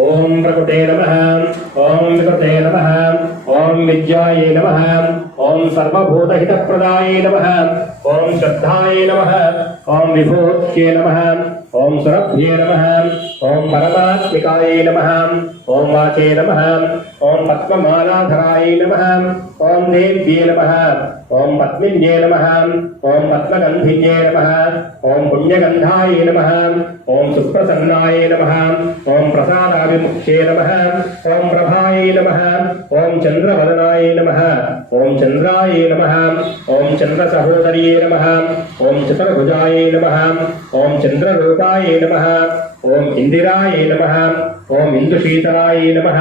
ఓం ప్రకృతే నమః, ఓం వికృతే నమః, ఓం విద్యాయే నమః, ఓం సర్వభూతహితప్రదాయే నమః, ఓం శ్రద్ధాయే నమః, ఓం విభూత్యే నమః, ఓం సురభ్యే నమః, ఓం పరమాత్మికాయే నమః, ఓం వాచే నమః, ఓం పద్మమాలాధరాయే నమః, ఓం దేవ్యే నమః, ఓం పద్మిన్యే నమః, ఓం పద్మగంధిన్యే నమః, ఓం పుణ్యగంధాయే నమః, ఓం సుప్రసన్నాయే నమః, ఓం ప్రసాదాభిముఖ్యే నమః, ఓం ప్రభాయే నమః, ఓం చంద్రవదనాయే నమః, ఓం చంద్రాయే నమః, ఓం చంద్రసహోదర్యే నమః, ఓం చతుర్భుజాయే నమః, ఓం చంద్రరూపాయే నమః, ఓం ఇందిరాయే నమః, ఓం ఇందుశీతలాయే నమః,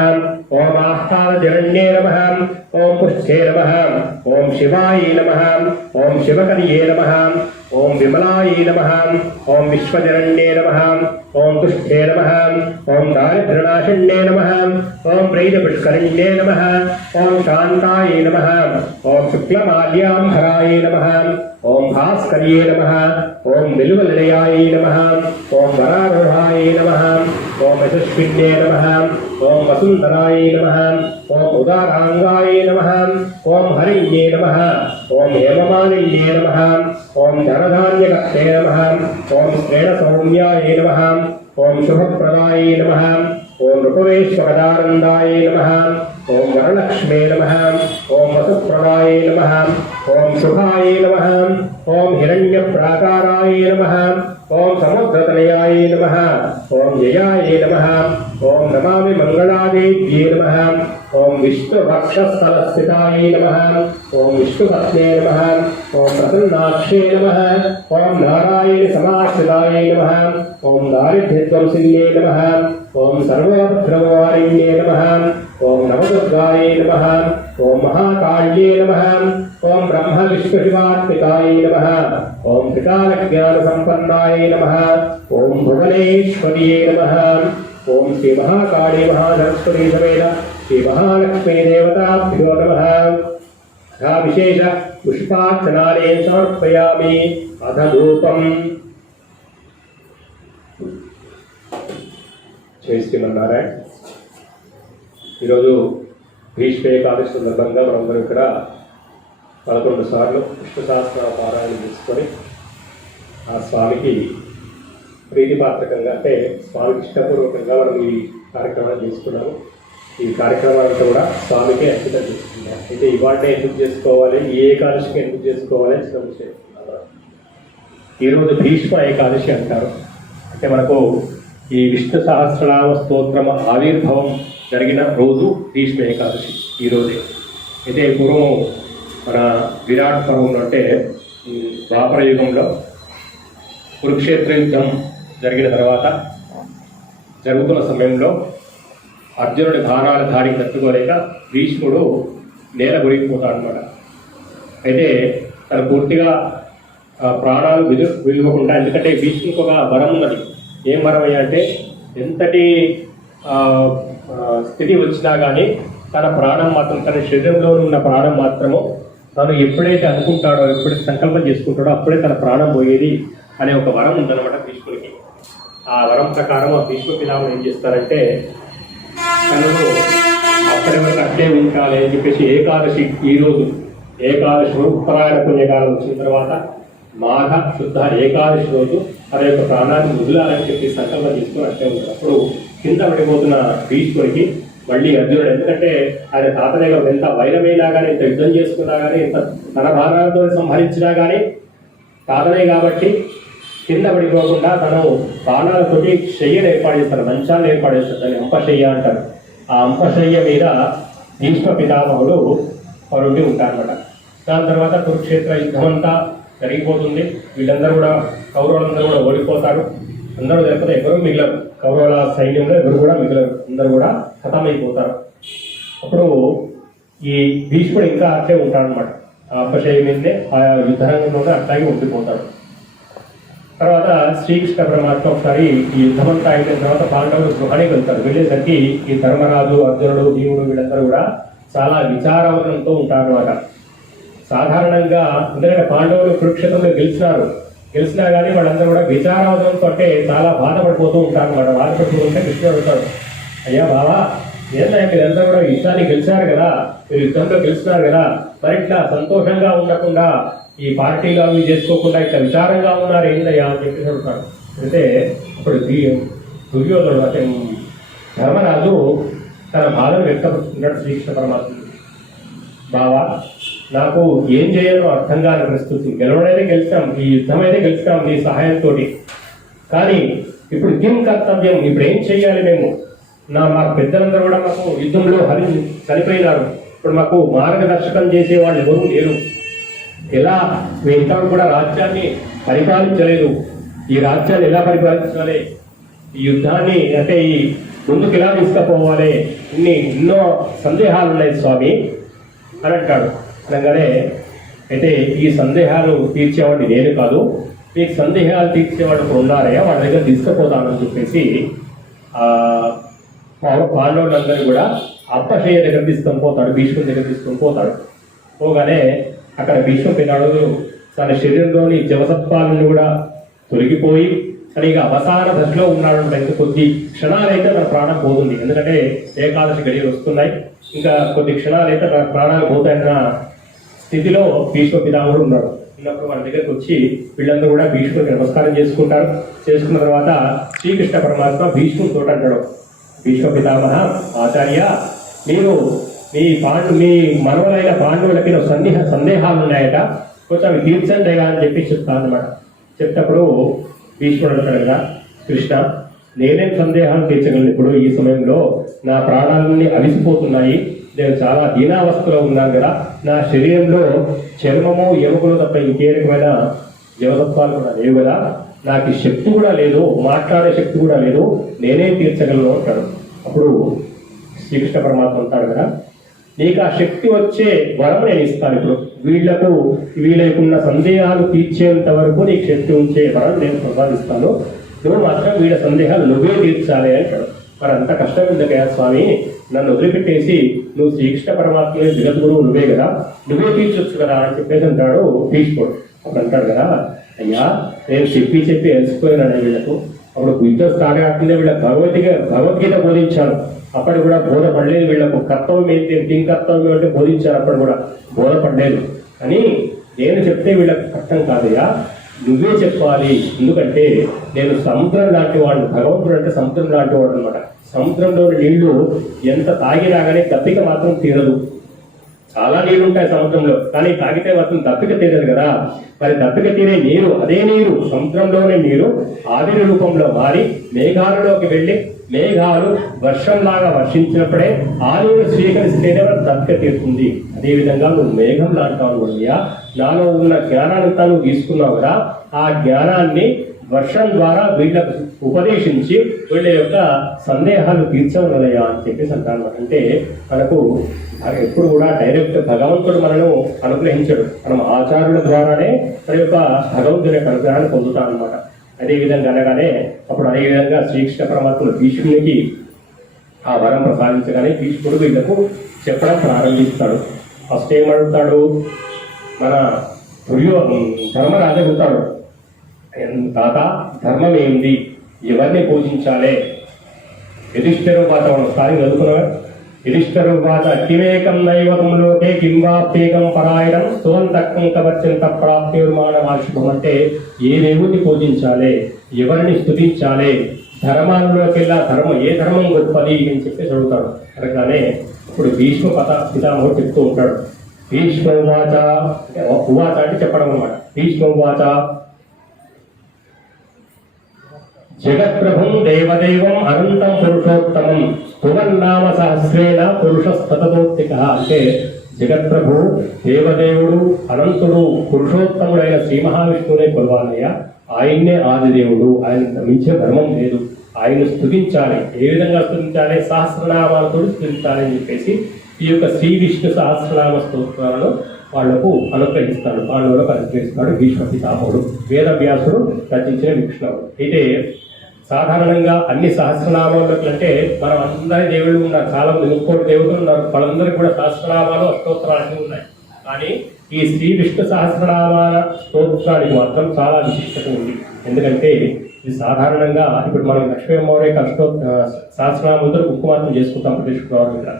ఓం ఆస్థానజరణ్యే నమః, ఓం పుష్ఠే నమః, ఓం శివాయే నమః, ఓం శివకర్యే నమః, ఓం విమలాయే నమః, ఓం విశ్వజరణ్యే నమః, ఓం తుష్ఠే నమః, ఓం దారిద్ర్యనాశిన్యే నమః, ఓం ప్రైతపుష్కరిణ్యే నమః, ఓం శాంతాయే నమః, ఓం శుక్లమాల్యాంబరాయే నమః, ఓం భాస్కర్యే నమః, ఓం వెలువలయాయే నమః, ఓం వరారోహాయే నమః, ఓం యశస్విన్యే నమః, ఓం వసుంధరాయే నమః, ఓం ఉదారాంగాయే నమః, ఓం హరిణ్యే నమః, ఓం హేమమాలిన్యే నమః, ఓం ధనధాన్యకర్తే నమః, ఓం శ్రేణ సౌమ్యాయే నమః, ఓం శుభప్రదాయే నమః, ఓం నృపవేశ్వరదానందాయ నమః. ఓం వరలక్ష్మే నమః. ఓం వసుప్రదాయ నమః. ఓం శుభాయ నమః. ఓం హిరణ్యప్రాకారాయ నమః. ఓం సముద్రతనయాయ నమః. ఓం జయాయ నమః. ఓం నమామి మంగళాదేవ్యే నమః. ఓం విష్ణువక్షస్థలస్థితాయ నమః. ఓం విష్ణుపత్నే నమః. ఓం ప్రసన్నాక్షే నమః. ఓం నారాయణ సమాశ్రితాయ నమః. ఓం దారిద్ర్యధ్వంసిన్యే నమః. ఓం సర్వోపద్రవవారిణ్యే నమః. ఓం నవదుర్గాయ నమః. ఓం మహాకాళ్యే నమః. ఓం బ్రహ్మ విష్ణు శివాత్మికాయ నమః. ఓం త్రికాలజ్ఞాన సంపన్నాయ నమః. ఓం భువనేశ్వర్యే నమః. ఓం శ్రీ మహాకాళీ మహాసరస్వతీ సమేత శ్రీ మహాలక్ష్మీ దేవతాభ్యో నమః. విశేష పుష్పార్చనాలే సమర్పయామి. అథ ధూపం. జై శ్రీమన్నారాయణ. ఈరోజు భీష్మ ఏకాదశి సందర్భంగా మనందరం ఇక్కడ 11 సార్లు విష్ణు సహస్ర పారాయణ చేసుకొని ఆ స్వామికి ప్రీతిపాత్రకంగా అంటే స్వామికి ఇష్టపూర్వకంగా మనం ఈ కార్యక్రమాన్ని చేసుకున్నాము. ఈ కార్యక్రమాలంతా కూడా స్వామికి అంకితం చేసుకున్నాం. అయితే ఇవాళ ఎందుకు చేసుకోవాలి, ఈ ఏకాదశికి ఎందుకు చేసుకోవాలి అని చిన్న విషయం. ఈరోజు భీష్మ ఏకాదశి అంటారు. అంటే మనకు ఈ విష్ణు సహస్రనామ స్తోత్రం ఆవిర్భావం జరిగిన రోజు భీష్మ ఏకాదశి ఈరోజే. అయితే పూర్వం మన విరాట్ పర్వంలో అంటే ద్వాపర యుగంలో కురుక్షేత్ర యుద్ధం జరిగిన తర్వాత జరుగుతున్న సమయంలో అర్జునుడి భారాల ధారికి తట్టుకోలేక భీష్ముడు నేల గురిగిపోతాడు అనమాట. అయితే తను పూర్తిగా ప్రాణాలు విలువకుండా, ఎందుకంటే భీష్ముడికి ఒక వరం ఉన్నది. ఏం వరం అయ్యా అంటే ఎంతటి స్థితి వచ్చినా కానీ తన ప్రాణం మాత్రం, తన శరీరంలో ఉన్న ప్రాణం మాత్రము తను ఎప్పుడైతే అనుకుంటాడో, ఎప్పుడైతే సంకల్పం చేసుకుంటాడో అప్పుడే తన ప్రాణం పోయేది అనే ఒక వరం ఉందన్నమాట భీష్ముడికి. ఆ వరం ప్రకారం ఆ భీష్మ పితామహుడు ఏం చేస్తారంటే తను అప్పటి వరకు అట్లే ఉండాలి అని చెప్పేసి ఏకాదశి ఈరోజు ఏకాదశి ఉత్తరాయణ పుణ్యకాలం వచ్చిన తర్వాత మాఘ శుద్ధ ఏకాదశి రోజు తన యొక్క ప్రాణాన్ని వదిలాలని చెప్పి సంకల్పం చేసుకుని అట్లే ఉంటారు. అప్పుడు కింద పడిపోతున్న భీష్ముడికి మళ్ళీ అర్జునుడు, ఎందుకంటే ఆయన తాతనే గారు ఎంత వైరమైనా కానీ, ఎంత యుద్ధం చేసుకున్నా కానీ, ఎంత తన భారాలతో సంహరించినా కానీ తాతనే కాబట్టి కింద పడిపోకుండా తను బాణాలతోటి శయ్యను ఏర్పాటు చేస్తారు, మంచాలను ఏర్పాటు చేస్తారు. దాన్ని అంపశయ్య అంటారు. ఆ అంపశయ్య మీద భీష్మ పితామహుడు పరుండి ఉంటారన్నమాట. దాని తర్వాత కురుక్షేత్ర యుద్ధం అంతా జరిగిపోతుంది. వీళ్ళందరూ కూడా కౌరవులందరూ కూడా ఓడిపోతారు. అందరూ లేకపోతే ఎవరు మిగిలరు, కౌరవుల సైన్యంలో ఎవరు కూడా మిగిలరు, అందరూ కూడా ఖతమైపోతారు. అప్పుడు ఈ భీష్ముడు ఇంకా అట్లే ఉంటాడనమాట. ఆ అంపశయ్య మీదనే ఆ యుద్ధరంగంలోనే అట్లాగే ఉండిపోతాడు. తర్వాత శ్రీకృష్ణ పరమాత్మ ఒకసారి ఈ యుద్ధమంతా అయిన తర్వాత పాండవులు గృహానికి వెళ్తారు. వెళ్ళేసరికి ఈ ధర్మరాజు, అర్జునుడు, భీముడు వీళ్ళందరూ కూడా చాలా విచారవనంతో ఉంటారన్నమాట. సాధారణంగా ఎందుకంటే పాండవులు కురుక్షేత్రంలో గెలిచినా కానీ వాళ్ళందరూ కూడా విచారవనంతో అంటే చాలా బాధపడిపోతూ ఉంటారు అన్నమాట. బాధపడుతూ ఉంటే కృష్ణుడు అడుగుతాడు, అయ్యా బావా, ఏంటంటే మీరందరూ కూడా యుద్ధాన్ని గెలిచారు కదా, మీరు యుద్ధంలో గెలిచినారు కదా, మరి ఇట్లా సంతోషంగా ఉండకుండా ఈ పార్టీలు అవి చేసుకోకుండా ఇట్లా విచారంగా ఉన్నారు ఏందయ్యా అని చెప్పేసి అడుగుతాడు. అయితే అప్పుడు దుర్యోధనుడు అంటే ధర్మరాజు తన బాధను వ్యక్తపరుస్తున్నాడు శ్రీకృష్ణ పరమాత్మ. బావా, నాకు ఏం చేయాలో అర్థం కాని పరిస్థితి. గెలవడైతే గెలిచాం, ఈ యుద్ధం అయితే గెలిచాం నీ సహాయంతో, కానీ ఇప్పుడు కిం కర్తవ్యం, ఇప్పుడు ఏం చేయాలి మేము? మా పెద్దలందరూ కూడా మాకు యుద్ధంలో చనిపోయినారు. ఇప్పుడు మాకు మార్గదర్శకం చేసేవాళ్ళు ఎవరు లేరు. ఎలా ఇంతవరకు కూడా రాజ్యాన్ని పరిపాలించలేదు, ఈ రాజ్యాన్ని ఎలా పరిపాలించాలి, ఈ యుద్ధాన్ని అంటే ఈ ముందుకు ఎలా తీసుకుపోవాలి, ఎన్నో సందేహాలు ఉన్నాయి స్వామి అని అంటాడు. అనగానే అయితే ఈ సందేహాలు తీర్చేవాడిని నేను కాదు, మీకు సందేహాలు తీర్చేవాడు ఇప్పుడు ఉన్నారయ్యా, వాడి దగ్గర తీసుకుపోతానని చెప్పేసి పాండవులందరూ కూడా అప్పశయ్య దగ్గర తీసుకొని పోతాడు, భీష్ముడి దగ్గర తీసుకొని పోతాడు. పోగానే అక్కడ భీష్మ పిల్లాడు తన శరీరంలోని జవసత్వాలను కూడా తొలగిపోయి సరిగా అవసాన దశలో ఉన్నాడు. ఇంకా కొద్ది క్షణాలైతే తన ప్రాణం పోతుంది, ఎందుకంటే ఏకాదశి గడియలు వస్తున్నాయి, ఇంకా కొద్ది క్షణాలైతే తన ప్రాణాలు పోతాయన్న స్థితిలో భీష్మ పితామహుడు ఉన్నాడు. ఉన్నప్పుడు వాళ్ళ దగ్గరికి వచ్చి వీళ్ళందరూ కూడా భీష్ముడికి నమస్కారం చేసుకుంటారు. చేసుకున్న తర్వాత శ్రీకృష్ణ పరమాత్మ భీష్ముడితో అంటాడు, విశ్వపితామహ ఆచార్య, మీరు మీ మనవలైన పాండవులకి సందేహాలు ఉన్నాయట, కొంచెం అవి తీర్చండి అని చెప్పి చెప్తాను అనమాట. చెప్తప్పుడు భీష్ముడు అంటాడు కదా, కృష్ణ నేనేం సందేహాలు తీర్చగలను, ఇప్పుడు ఈ సమయంలో నా ప్రాణాలన్నీ అవిసిపోతున్నాయి, నేను చాలా దీనావస్థలో ఉన్నాను కదా, నా శరీరంలో చర్మము ఎముకలు తప్ప ఇంకే రకమైన జీవతత్వాలు కూడా లేవు కదా, నాకు ఈ శక్తి కూడా లేదు, మాట్లాడే శక్తి కూడా లేదు, నేనేం తీర్చగలను అంటాడు. అప్పుడు శ్రీకృష్ణ పరమాత్మ అంటాడు కదా, నీకు ఆ శక్తి వచ్చే వరం నేను ఇస్తాను. ఇప్పుడు వీళ్ళకున్న సందేహాలు తీర్చేంత వరకు నీకు శక్తి ఉంచే వరం నేను ప్రసాదిస్తాను, నువ్వు మాత్రం వీళ్ళ సందేహాలు నువ్వే తీర్చాలి అంటాడు. మరి అంత కష్టం ఎందుకయ్యా స్వామి, నన్ను వదిలిపెట్టేసి నువ్వు శ్రీకృష్ణ పరమాత్మే జగద్గురువు నువ్వే కదా, నువ్వే తీర్చొచ్చు కదా అని చెప్పేసి అంటాడు భీష్ముడు. అప్పుడు అంటాడు కదా, అయ్యా నేను చెప్పి అలసిపోయినాను వీళ్ళకు, అప్పుడు యుద్ధం స్టార్ట్ కాకుండా వీళ్ళ భగవద్గీత బోధించాను, అప్పుడు కూడా బోధపడలేదు, వీళ్ళకు కర్తవ్యం ఏంటి దీని కర్తవ్యం అంటే బోధించారు, అప్పుడు కూడా బోధపడలేదు అని నేను చెప్తే వీళ్ళకి కష్టం కాదయ్యా, నువ్వే చెప్పాలి, ఎందుకంటే నేను సముద్రం లాంటి వాడు, భగవంతుడు అంటే సముద్రం లాంటి వాడు అనమాట. సముద్రంలోని నీళ్లు ఎంత తాగినా కానీ దప్పిక మాత్రం తీరదు, చాలా నీళ్లు ఉంటాయి సముద్రంలో, కానీ తాగితే మాత్రం దప్పిక తీరదు కదా. మరి దప్పిక తీరే నీరు, అదే నీరు సముద్రంలోనే నీరు ఆవిరి రూపంలో మారి మేఘాలలోకి వెళ్ళి మేఘాలు వర్షంలాగా వర్షించినప్పుడే ఆ నీరు స్వీకరిస్తేనే దప్పిక తీరుతుంది. అదేవిధంగా నువ్వు మేఘం లాంటావు కూడా, నాలో ఉన్న జ్ఞానాన్నంతా నువ్వు తీసుకున్నావు కదా, ఆ జ్ఞానాన్ని వర్షం ద్వారా వీళ్ళకు ఉపదేశించి వీళ్ళ యొక్క సందేహాలు తీర్చవలయా అని చెప్పేసి అంటాను. అంటే మనకు ఎప్పుడు కూడా డైరెక్ట్ భగవంతుడు మనను అనుగ్రహించడు, మనం ఆచార్యుల ద్వారానే మన యొక్క భగవంతుని యొక్క అనుగ్రహాన్ని పొందుతాం అనమాట. అదేవిధంగా అనగానే అప్పుడు అదేవిధంగా శ్రీకృష్ణ పరమాత్ముడు భీష్మునికి ఆ వరం ప్రసాదించగానే భీష్ముడు వీళ్లకు చెప్పడం ప్రారంభిస్తాడు. ఫస్ట్ ఏమడుగుతాడు, మన ధర్మరాజు అడుగుతాడు, తాత ధర్మం ఏంది, ఎవరిని పూజించాలి? యుధిష్ఠిరోవాచ ఒకసారి చదువుకున్నాడు. యుధిష్ఠిరోవాచ కిమేకం నైవకం లోకే కింవాప్యేకం పరాయణం సువంతకం కవచంత ప్రాప్తిర్మాణవాశుభం. అంటే ఏ దేవుడిని పూజించాలి, ఎవరిని స్తుతించాలి, ధర్మాల్లోకెల్లా ఏ ధర్మం గొప్పది అని చెప్పి చదువుతాడు. అనగానే ఇప్పుడు భీష్మ పితామహుడు చెప్తూ ఉంటాడు. భీష్మ ఉవాచ అంటే చెప్పడం అనమాట. భీష్మ ఉవాచ జగత్ప్రభుం దేవదేవం అనంతం పురుషోత్తమం స్తువన్నామ సహస్రేణ పురుషస్తతోత్తిక. అంటే జగత్ప్రభు దేవదేవుడు అనంతుడు పురుషోత్తముడైన శ్రీ మహావిష్ణువునే కొలవాలయ్యా, ఆయన్నే ఆదిదేవుడు, ఆయన మించిన ధర్మం లేదు, ఆయన స్తుతించాలి. ఏ విధంగా స్తుతించాలి? సహస్రనామాలతో స్తుతించాలి అని చెప్పేసి ఈ యొక్క శ్రీ విష్ణు సహస్రనామ స్తోత్రాలను వాళ్లకు అనుగ్రహిస్తాడు, పాండవులకు అనుగ్రహిస్తాడు భీష్మ పితామహుడు. వేదవ్యాసుడు రచించిన విష్ణువు. అయితే సాధారణంగా అన్ని సహస్రనామాలు అంటే మనం అందరి దేవుళ్ళు ఉన్నారు, చాలా మంది 30 దేవుళ్ళు ఉన్నారు, వాళ్ళందరికీ కూడా సహస్రనామాలు అష్టోత్తరాలు ఉన్నాయి. కానీ ఈ శ్రీ విష్ణు సహస్రనామాల స్తోత్రానికి మాత్రం చాలా విశిష్టత ఉంది. ఎందుకంటే ఇది సాధారణంగా ఇప్పుడు మనం లక్ష్మీ అమ్మవారి సహస్రనామంతో కుంకుమార్చన చేసుకుంటాం ప్రతి శుక్రవారం ఇక్కడ.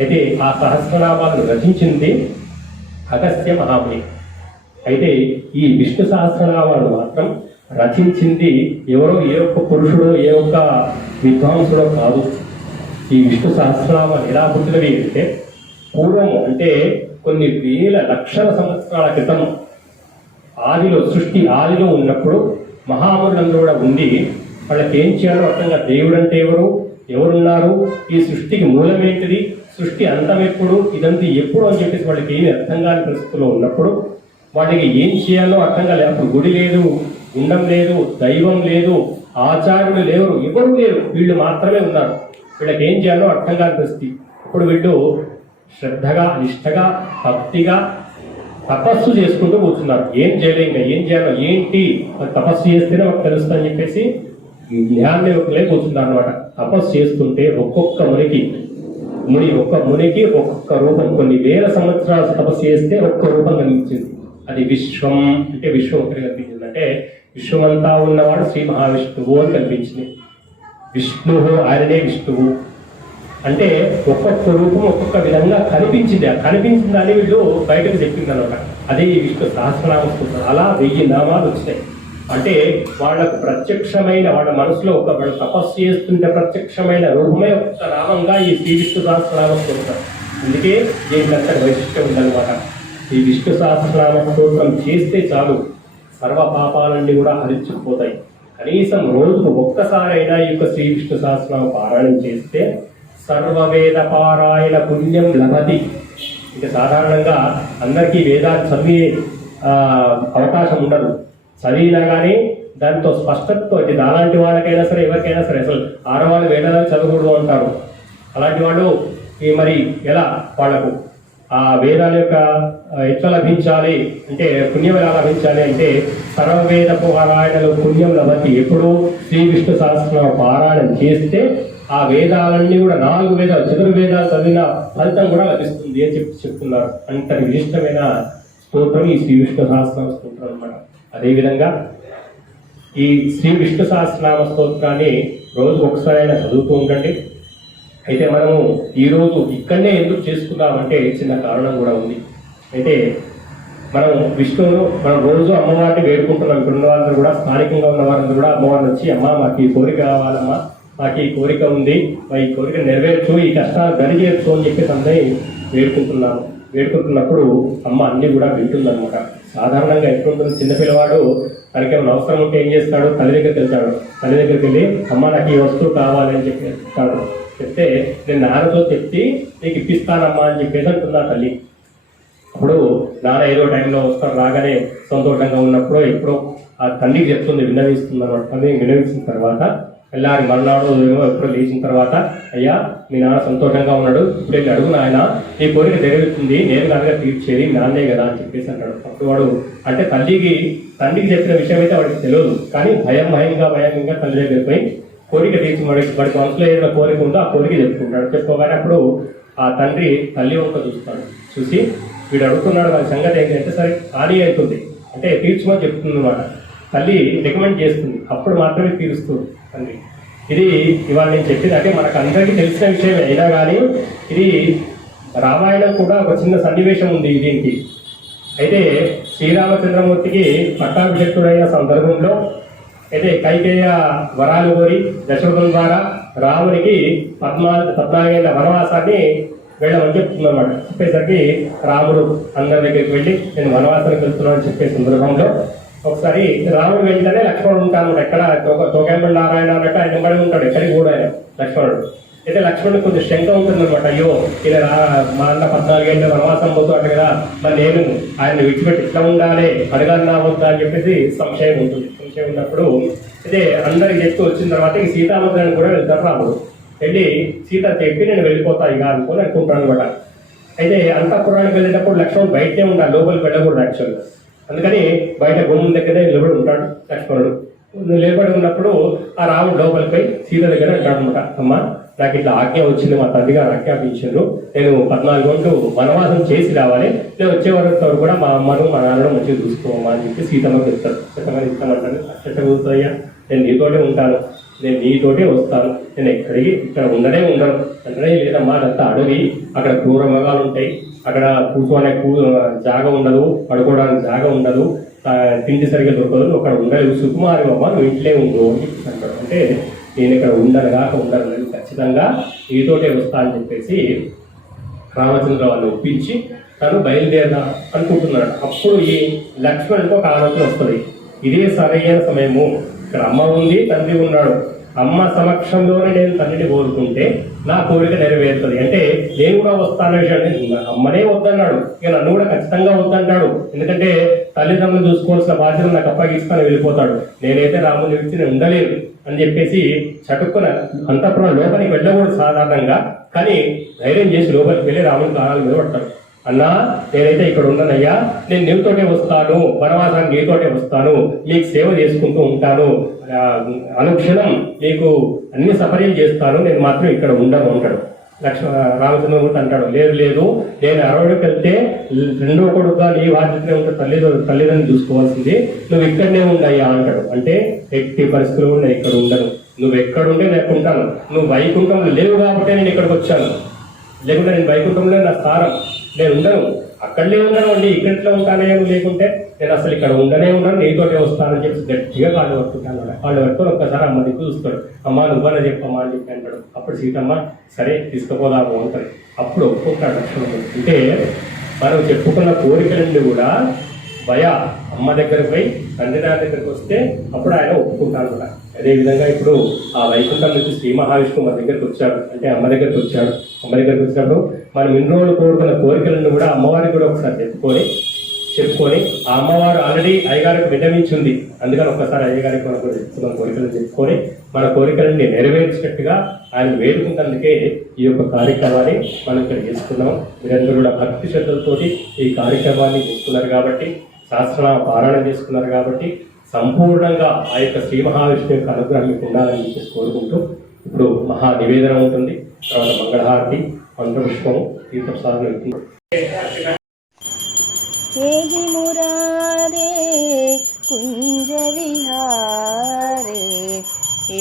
అయితే ఆ సహస్రనామాలను రచించింది అగస్త్య మహాముని. అయితే ఈ విష్ణు సహస్రనామాలను మాత్రం రచించింది ఎవరో ఏ ఒక్క పురుషుడో ఏ ఒక్క విద్వాంసుడో కాదు. ఈ విష్ణు సహస్రనామాలు ఎలా పుట్టినవి అంటే పూర్వము, అంటే కొన్ని వేల లక్షల సంవత్సరాల క్రితం సృష్టి ఆదిలో ఉన్నప్పుడు మహామునులందరూ కూడా ఉండి వాళ్ళకి ఏం చేయాలో అర్థంగా దేవుడు అంటే ఎవరున్నారు, ఈ సృష్టికి మూలమేంటిది, సృష్టి అంతం ఎప్పుడు, ఇదంతా ఎప్పుడు అని చెప్పేసి వాళ్ళకి ఏమి అర్థం కాని పరిస్థితుల్లో ఉన్నప్పుడు వాటికి ఏం చేయాలో అర్థం కాలేదు. అప్పుడు గుడి లేదు, గుండం లేదు, దైవం లేదు, ఆచార్యులు లేరు, ఎవరు లేరు, వీళ్ళు మాత్రమే ఉన్నారు. వీళ్ళకి ఏం చేయాలో అర్థం కాని పరిస్థితి. ఇప్పుడు వీళ్ళు శ్రద్ధగా నిష్ఠగా భక్తిగా తపస్సు చేసుకుంటూ కూర్చున్నారు. ఏం చేయలేక ఏం చేయాలో ఏంటి, తపస్సు చేస్తేనే మాకు తెలుస్తుందని చెప్పేసి ధ్యానంలోకి కూర్చున్నారు అనమాట. తపస్సు చేస్తుంటే ఒక్కొక్క మునికి ఒక్కొక్క రూపం, కొన్ని వేల సంవత్సరాలు తపస్సు చేస్తే ఒక్క రూపం కనిపించింది. అది విశ్వం, అంటే విశ్వం ఒకటి కనిపించింది. అంటే విశ్వమంతా ఉన్నవాడు శ్రీ మహావిష్ణువు అని కనిపించింది. విష్ణువు ఆయననే విష్ణువు అంటే ఒక్కొక్క రూపం ఒక్కొక్క విధంగా కనిపించింది. ఆ కనిపించింది అని వీళ్ళు బయటకు చెప్పింది అనమాట. అదే ఈ విష్ణు సహస్రనామ స్తోత్రం. అలా 1000 నామాలు వచ్చినాయి. అంటే వాళ్ళకు ప్రత్యక్షమైన వాళ్ళ మనసులో వాళ్ళు తపస్సు చేస్తుంటే ప్రత్యక్షమైన రూపమే ఒక నామంగా ఈ శ్రీ విష్ణు సహస్రనామ స్తోత్రం. అందుకే దీనికి అంత వైశిష్టం ఉందన్నమాట. ఈ విష్ణు సహస్రనామ స్తోత్రం చేస్తే చాలు సర్వ పాపాలన్నీ కూడా హరించుకుపోతాయి. కనీసం రోజుకు ఒక్కసారైనా ఈ యొక్క శ్రీ విష్ణు సహస్రనామ పారాయణం చేస్తే సర్వవేద పారాయణ పుణ్యం లభతి. ఇక సాధారణంగా అందరికీ వేదాలు చదివే అవకాశం ఉండదు. చదివినా కానీ దాంతో స్పష్టతతో అలాంటి వాళ్ళకైనా సరే ఎవరికైనా సరే అసలు ఆడవాళ్ళు వేదాలు చదవకూడదు అంటారు. అలాంటి వాళ్ళు మరి ఎలా వాళ్లకు ఆ వేదాల యొక్క ఎట్లా లభించాలి అంటే పుణ్యం ఎలా లభించాలి అంటే సర్వవేద పారాయణలు పుణ్యం లభతి. ఎప్పుడు శ్రీ విష్ణు సహస్రనామ పారాయణం చేస్తే ఆ వేదాలన్నీ కూడా 4 వేదాలు చతుర్వేదాలు చదివిన ఫలితం కూడా లభిస్తుంది అని చెప్తున్నారు. అంతటి విశిష్టమైన స్తోత్రం ఈ శ్రీ విష్ణు సహస్రనామ స్తోత్రం అన్నమాట. అదేవిధంగా ఈ శ్రీ విష్ణు సహస్రనామ స్తోత్రాన్ని రోజు ఒకసారి అయినా చదువుతూ ఉండండి. అయితే మనము ఈరోజు ఇక్కడనే ఎందుకు చేసుకుందామంటే చిన్న కారణం కూడా ఉంది. అయితే మనం విష్ణువును మనం రోజు అమ్మవారిని వేడుకుంటున్నాం. ఇక్కడ ఉన్న వాళ్ళందరూ కూడా స్థానికంగా ఉన్న వారందరూ కూడా అమ్మవారిని వచ్చి అమ్మ మాకు ఈ కోరిక కావాలమ్మా, మాకు ఈ కోరిక ఉంది, ఈ కోరిక నెరవేర్చు, ఈ కష్టాలు గడిచేయచ్చు అని చెప్పేసి అందరి వేడుకుంటున్నప్పుడు అమ్మ అన్ని కూడా వింటుందన్నమాట. సాధారణంగా ఎట్లుంటుంది, చిన్నపిల్లవాడు తనకేమైనా అవసరం ఉంటే ఏం చేస్తాడు, తల్లి దగ్గరికి వెళ్తాడు. తల్లి దగ్గరికి వెళ్ళి అమ్మ నాకు ఈ వస్తువు కావాలని చెప్పి చెప్తాడు. చెప్తే నేను నాన్నతో చెప్పి నీకు ఇప్పిస్తానమ్మా అని చెప్పేసి అంటున్నా తల్లి. అప్పుడు నాన్న ఏదో టైంలో వస్తాడు, రాగానే సంతోషంగా ఉన్నప్పుడు ఎప్పుడో ఆ తల్లికి చెప్తుంది, విన్నవిస్తుంది అన్నమాట. తల్లి విన్నవించిన తర్వాత వెళ్ళారి మరునాడు ఎప్పుడో లేచిన తర్వాత అయ్యా మీ నాన్న సంతోషంగా ఉన్నాడు, ఇప్పుడు వెళ్ళి అడుగు నాయన నీ కోరిక నెరవేరుతుంది, నేను కనుక తీర్చేది నాన్నే కదా అని చెప్పేసి అంటాడు. అప్పుడు వాడు అంటే తండ్రికి చెప్పిన విషయం అయితే వాడికి తెలియదు, కానీ భయంగా తల్లి దగ్గరికి పోయి కోరిక తీర్చి వాడికి మనసులో ఏదైనా కోరిక ఉందో ఆ కోరిక చెప్పుకుంటాడు. చెప్పుకోగానే అప్పుడు ఆ తల్లి వంక చూస్తాడు. చూసి వీడు అడుగుతున్నాడు వాడి సంగతి ఏంటంటే సరే ఖాళీ అవుతుంది అంటే తీర్చుమని చెప్తుంది అన్నమాట. తల్లి రికమెండ్ చేస్తుంది, అప్పుడు మాత్రమే తీరుస్తుంది తండ్రి. ఇది ఇవాళ నేను చెప్పింది అంటే మనకు అందరికీ తెలిసిన విషయం అయినా కానీ ఇది రామాయణం కూడా ఒక చిన్న సన్నివేశం ఉంది దీనికి. అయితే శ్రీరామచంద్రమూర్తికి పట్టాభిషేకుడైన సందర్భంలో అయితే కైకేయ వరాలు కోరి దశరథుని ద్వారా రామునికి 14 వనవాసాన్ని వెళ్ళమని చెప్తుంది అన్నమాట. చెప్పేసరికి రాముడు అందరి దగ్గరికి వెళ్ళి నేను వనవాసానికి వెళ్తున్నాను అని చెప్పే సందర్భంలో ఒకసారి రాముడు వెంటనే లక్ష్మణుడు ఉంటాను ఎక్కడ తోకేంబడి నారాయణ అన్నట్టు ఆయన వెంబడి ఉంటాడు, ఎక్కడికి కూడా ఆయన లక్ష్మణుడు. అయితే లక్ష్మణుడు కొంచెం శంక ఉంటుందన్నమాట. అయ్యో ఇలా మా అన్న 14 ఏళ్ళ వనవాసం పోతూ అట్ట కదా, మరి నేను ఆయన విడిచిపెట్టి ఇట్లా ఉండాలి అడగాలన్నా వద్దా అని చెప్పేసి సంశయం ఉంటుంది. సంశయం ఉన్నప్పుడు అయితే అందరికి చెప్తూ వచ్చిన తర్వాత ఈ సీతామందిరానికి కూడా వెళ్తారు రాముడు. వెళ్ళి సీత చెప్పి నేను వెళ్ళిపోతా ఇక అనుకుంటాను అనమాట. అయితే అంతఃపురానికి వెళ్ళేటప్పుడు లక్ష్మణుడు బయటే ఉండాలి, లోపలికి వెళ్ళకూడదు యాక్చువల్గా. అందుకని బయట గుమ్మం దగ్గరే నిలబడి ఉంటాడు లక్ష్మణుడు. నిలబడి ఉన్నప్పుడు ఆ రాముడు లోపలికి పోయి సీత దగ్గర అంటాడు అనమాట, అమ్మ నాకు ఇట్లా ఆజ్ఞ వచ్చింది, మా తండ్రి గారు ఆజ్ఞాపించారు, నేను 14 గంటలు వనవాసం చేసి రావాలి, నేను వచ్చే వరకు కూడా మా అమ్మను మా నాన్నను మంచిగా చూసుకోమా అని చెప్పి సీతమ్మకి చెప్తాడు. సీతమ్మని ఇస్తామంటాను, చెట్ట కూర్చోయ్యా నేను నీతోటే ఉంటాను, నేను నీతోటే వస్తాను, నేను ఇక్కడ ఉండను అంటే లేదమ్మా అదంతా అడవి, అక్కడ క్రూర మృగాలు ఉంటాయి, అక్కడ కూర్చోనే జాగ ఉండదు, పడుకోవడానికి జాగ ఉండదు, తిండి సరిగ్గా దొరకదు, అక్కడ ఉండలేవు, సుకుమారి అమ్మ నువ్వు ఇంట్లో ఉండు అని చెప్పి అంటాడు. అంటే నేను ఇక్కడ ఉండను ఖచ్చితంగా నీతోటే వస్తా అని చెప్పేసి రామచంద్ర వాళ్ళు ఒప్పించి తను బయలుదేరదా అనుకుంటున్నాడు. అప్పుడు ఈ లక్ష్మణుడికి ఒక ఆలోచన వస్తుంది, ఇదే సరైన సమయము, ఇక్కడ అమ్మ ఉంది తండ్రి ఉన్నాడు, అమ్మ సమక్షంలోనే నేను తండ్రిని కోరుకుంటే నా కోరిక నెరవేరుతుంది, అంటే నేను కూడా వస్తాను విషయాన్ని అమ్మనే వద్దన్నాడు, ఇక నన్ను కూడా ఖచ్చితంగా వద్దంటాడు, ఎందుకంటే తల్లిదండ్రులు చూసుకోవాల్సిన బాధ్యత నాకు అప్పగిస్తాను వెళ్ళిపోతాడు, నేనైతే రాముని విడిచి నేను ఉండలేదు అని చెప్పేసి చటుక్కున అంతఃపురం లోపలికి వెళ్ళకూడదు సాధారణంగా, కానీ ధైర్యం చేసి లోపలికి వెళ్ళి రాముని కాలాల మీద పడతాడు. అన్నా నేనైతే ఇక్కడ ఉన్నానయ్యా, నేను నీతోటే వస్తాను, వనవాసానికి నీతోటే వస్తాను, మీకు సేవ చేసుకుంటూ ఉంటాను, అనుక్షణం మీకు అన్ని సఫర్యం చేస్తాను, నేను మాత్రం ఇక్కడ ఉండను అంటాడు. రామచంద్రమూర్తి అంటాడు, లేదు నేను అరవడికి వెళ్తే రెండో కొడుకుగా నీ బాధ్యతనే ఉంటే తల్లిదండ్రులు చూసుకోవాల్సింది, నువ్వు ఇక్కడనే ఉండయ్యా అంటాడు. అంటే ఎట్టి పరిస్థితులు కూడా నేను ఇక్కడ ఉండను, నువ్వు ఎక్కడుంటే నేను ఉంటాను, నువ్వు వైకుంఠంలో లేవు కాబట్టి నేను ఇక్కడికి వచ్చాను, లేకుంటే నేను వైకుంఠంలో నా స్థానం, నేను ఉండను, అక్కడనే ఉండను అండి, ఇక్కడిలో ఉంటానే లేకుంటే నేను అసలు ఇక్కడ ఉండనే ఉన్నాను, నీతోనే వస్తానని చెప్పి గట్టిగా కాళ్ళు పట్టుకుంటాను. కాళ్ళు పట్టుకొని ఒక్కసారి అమ్మ దిక్కు చూస్తాడు. అమ్మ నువ్వనే చెప్పమ్మా అని చెప్పి అంటాడు. అప్పుడు సీతమ్మ సరే తీసుకుపోదాము అంటారు. అప్పుడు ఒక్కొక్క లక్షణం అంటే మనం చెప్పుకున్న కోరికలన్నీ కూడా భయ అమ్మ దగ్గరకు పోయి తండ్రి నాన్న దగ్గరికి వస్తే అప్పుడు ఆయన ఒప్పుకుంటాను కూడా. అదేవిధంగా ఇప్పుడు ఆ వైకుంఠం నుంచి శ్రీ మహావిష్ణువు మన దగ్గరికి వచ్చాడు, అంటే అమ్మ దగ్గరికి వచ్చాడు. అమ్మ దగ్గరికి వచ్చినప్పుడు మనం ఇన్ని రోజులు కోరుకున్న కోరికలను కూడా అమ్మవారికి కూడా ఒకసారి చెప్పుకొని ఆ అమ్మవారు ఆల్రెడీ అయ్యగారికి విన్నవించింది. అందుకని ఒక్కసారి అయ్యగారికి మన కోరికలను చెప్పుకొని మన కోరికలని నెరవేర్చినట్టుగా ఆయన వేడుకున్నందుకే ఈ యొక్క కార్యక్రమాన్ని మనం ఇక్కడ చేసుకున్నాం. మీరందరూ కూడా భక్తి శ్రద్ధలతోటి ఈ కార్యక్రమాన్ని చేసుకున్నారు కాబట్టి, శాస్త్రనామ పారాయణ చేసుకున్నారు కాబట్టి సంపూర్ణంగా ఆ యొక్క శ్రీ మహావిష్ణువు యొక్క అనుగ్రహం మీకు ఉండాలని చెప్పేసి కోరుకుంటూ ఇప్పుడు మహా నివేదన ఉంటుంది. తర్వాత మంగళహారతి, మంత్రపుష్పము, తీర్థప్రసాదం ఉంటుంది. एहि मुरारे कुंज विहारे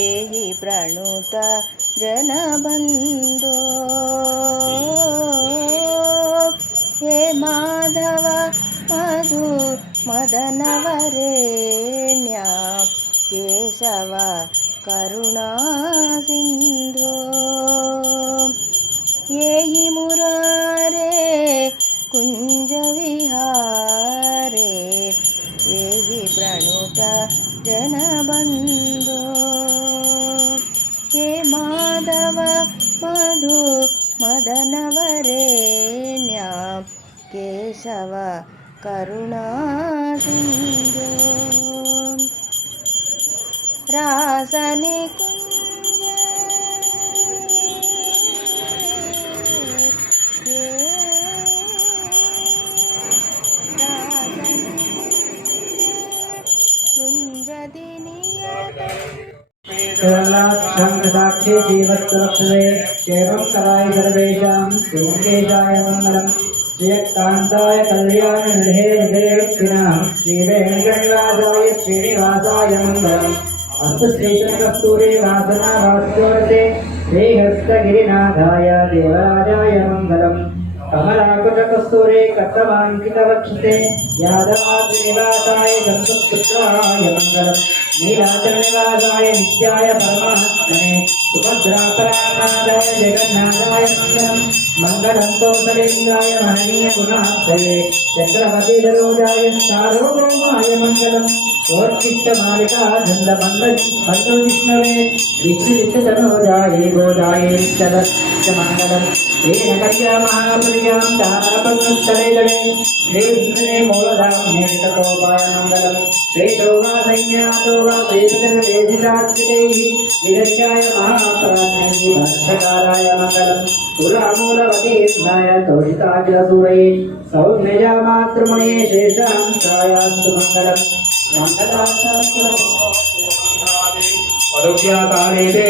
एहि प्रणुत जनबंधो हे माधव मधु मदन वरेण्य केशव करुणा सिंधु एहि मुरारे कुंज विहारे एहि प्रणुत जनबंधो हे माधव मधु मदन वरेण्य केशव करुणा सिंधु रासनि साक्षी जीवत्सुरक्षे एवं कराय सर्वेषां श्रीमकेशाय मंगलम् श्रीकान्ताय कल्याण निधे निधेक्षिणां श्रीवेणुगणिवासाय श्रीनिवासाय मंगलम् अस्तु श्रीकृष्णकस्तूरे वासना भास्करते श्रीहस्तगिरिनाथाय देवराजाय मंगलम् कमलाकुटकस्तूरे कट्टमाङ्कितवक्षसे यादवाद्रिनिवासाय दन्तपुत्राय मङ्गलम् नीलाचलनिवासाय नित्याय परमात्मने सुभद्रापरानाथाय जगन्नाथाय मङ्गलम् मङ्गलं कौसलेन्द्राय महनीयगुणाब्धये चक्रवर्तिधरोजाय सार्वभौमाय मङ्गलम् ओर्चिष्टमालिका झण्डबन्धविष्णवे विष्णुचित्ततनोजाय गोजाय नित्यदक्षमङ्गलम् तेन कल्या महाप्रियां तारपद्मस्थले गणे श्रीविष्णुने मूलधाम हेतकोपाय मङ्गलम् श्रेतो वा सैन्यातो वा प्रेतजनवेदितार्चितैः विरज्याय महाप्राणैः भाष्यकाराय मङ्गलम् पुरामूलवतीर्णाय तोषिताजसूरैः सौम्यजा मातृमुने शेषांसायास्तु मङ्गलम् मधुव्यातानेते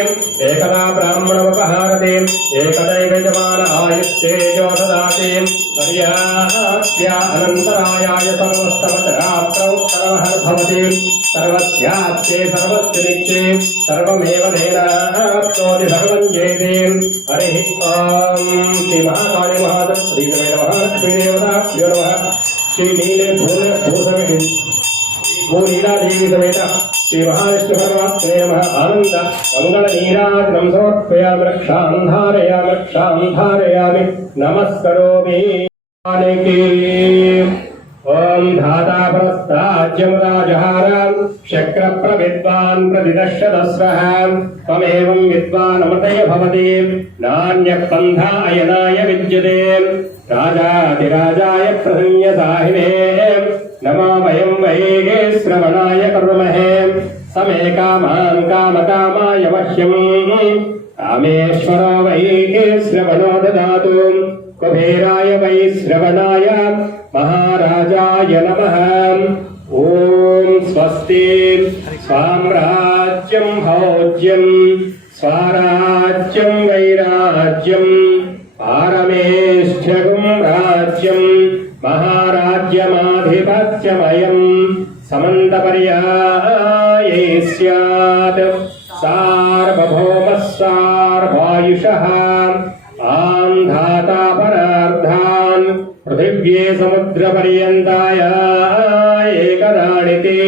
एकदा ब्राह्मणमुपहारते एकदैव यजमान आयुस्तेजो ददाते पर्याप्त्या अनन्तरायाय सर्वस्तमत्रात्रौ सर्वहर्भवते सर्वस्याप्ते सर्वस्य नित्ये सर्वमेव तेनाप्नोति सर्वं जयते हरिः ॐ श्रीमहाकाली महादत्तश्रीदेवे नमः श्रीदेवताभ्यो नमः श्रीनीले भूसविषे भूनीलादेवी समेत श्री महाविष्णु परमात्मने नमः आनंद मंगल नीराजनं समर्पयामि रक्षां धारयामि नमस्करोमि ओम धाता प्रस्ताज्यमुदाजहारां शक्रप्रविद्वान् प्रतिदशदस्रः त्वमेवं विद्वान् अमृतय भवति नान्यपन्था अयनाय विद्यते राजाधिराजाय प्रसंयसाहिने नमो वयं वै श्रवणाय कर्महे समे कामान् कामकामाय मह्यं कामेश्वरो वै श्रवणो ददातु कुबेराय वै श्रवणाय महाराजाय नमः ॐ स्वस्ति साम्राज्यं भोज्यं स्वराज्यं वैराज्यं पारमेष्ठ्यगुं राज्यं महाराज्यमाधिपत्यमयं समन्तपर्याये स्यात् सार्वभौमः सार्वायुषः आं धाता परार्धान् पृथिव्ये समुद्रपर्यन्ताय एकराणिति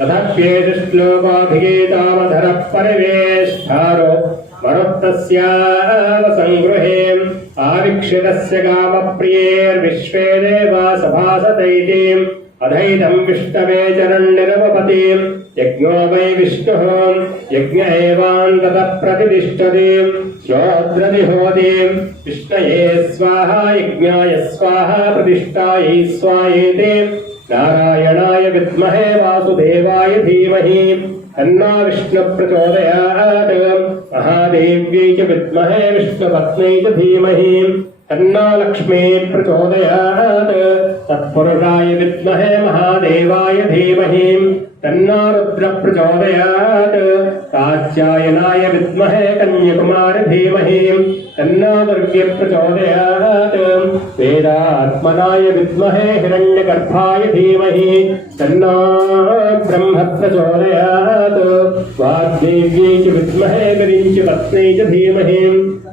तथाप्येष श्लोकाभिगीतामधरः परिवेष्टारो मरुत्तस्याव संगृहे आवीक्षितस्य कामप्रियैर्विश्वे देवा सभासतैति अधैतं विष्णवे चरन्निरवपति यज्ञो वै विष्णुः यज्ञ एवान्ततः प्रतिष्ठति श्रोत्रदिहोति विष्णये स्वाहा यज्ञाय स्वाहा प्रतिष्ठायै स्वाहेति नारायणाय विद्महे वासुदेवाय धीमहि तन्नो विष्णुः प्रचोदयात् महादेव्यै च विद्महे विष्णुपत्न्यै च धीमहि तन्नो लक्ष्मी प्रचोदयात् तत्पुरुषाय विद्महे महादेवाय धीमहि तन्नो रुद्रः प्रचोदयात् कात्यायनाय विद्महे कन्याकुमारी धीमहि तन्नो दुर्गे प्रचोदयात् वेदात्मनाय विद्महे हिरण्यगर्भाय धीमहि तन्नो ब्रह्म प्रचोदयात् वाग्देव्यै च विद्महे विरिञ्चपत्न्यै च धीमहि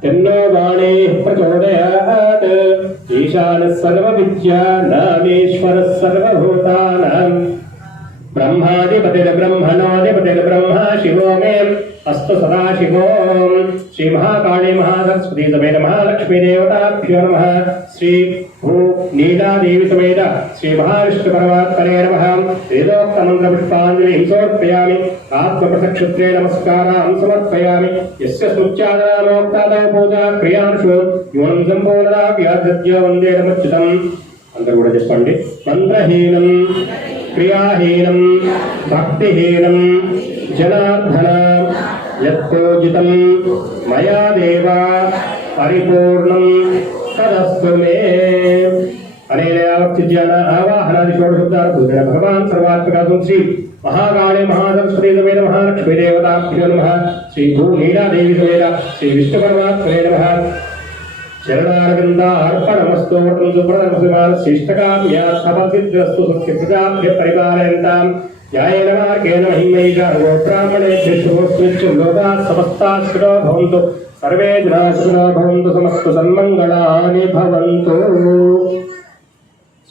तन्नो वाणीः प्रचोदयात् ईशानः सर्वविद्या नामेश्वरः सर्वभूतानां ब्रह्माधिपतिर्ब्रह्मणोऽधिपतिर्ब्रह्मा शिवो मे अस्तु सदा शिवो श्रीमहाकाली महासरस्वती समेत महालक्ष्मी देवताभ्यो नमः श्री भू नीलादेवी समेत श्री महाविष्णुपरमात्मने नमः वेदोक्तमन्त्रपुष्पाञ्जलिं समर्पयामि आत्मप्रसक्षत्रे नमस्कारान् समर्पयामि यस्य स्मुच्चादनामोक्तादौ पूजा क्रियानुषु यूनं सम्पूर्णता व्याधत्य वन्दे नमच्युतम् అందరూ కూడా చెప్పండి మంత్రహీనం క్రియాహీనం భక్తిహీనం జనార్దన యత్పూజితం మయా దేవ పరిపూర్ణం తదస్తు మే అనేన యావచ్చిజ్ఞాన ఆవాహనాది షోడశబ్దాల పూజన భగవాన్ సర్వాత్మకాసం శ్రీ महाकाले महासरस्वती समेत महालक्ष्मी देवताभ्यो नमः श्री भूनीलादेवी समेत श्री विष्णुपरमात्मने नमः चरणारविन्दार्पणमस्तु सुप्रदमसिद्धिष्टकाम्यात्मसिद्धिरस्तु सत्यप्रजाभ्यः परिपालयन्तां न्यायेन मार्गेण महिमैषा ब्राह्मणेभ्यः शुभोऽस्मिन् लोकाः समस्ताः सुखिनो भवन्तु सर्वे जनाः सुखिनो भवन्तु समस्तु सन्मङ्गलानि भवन्तु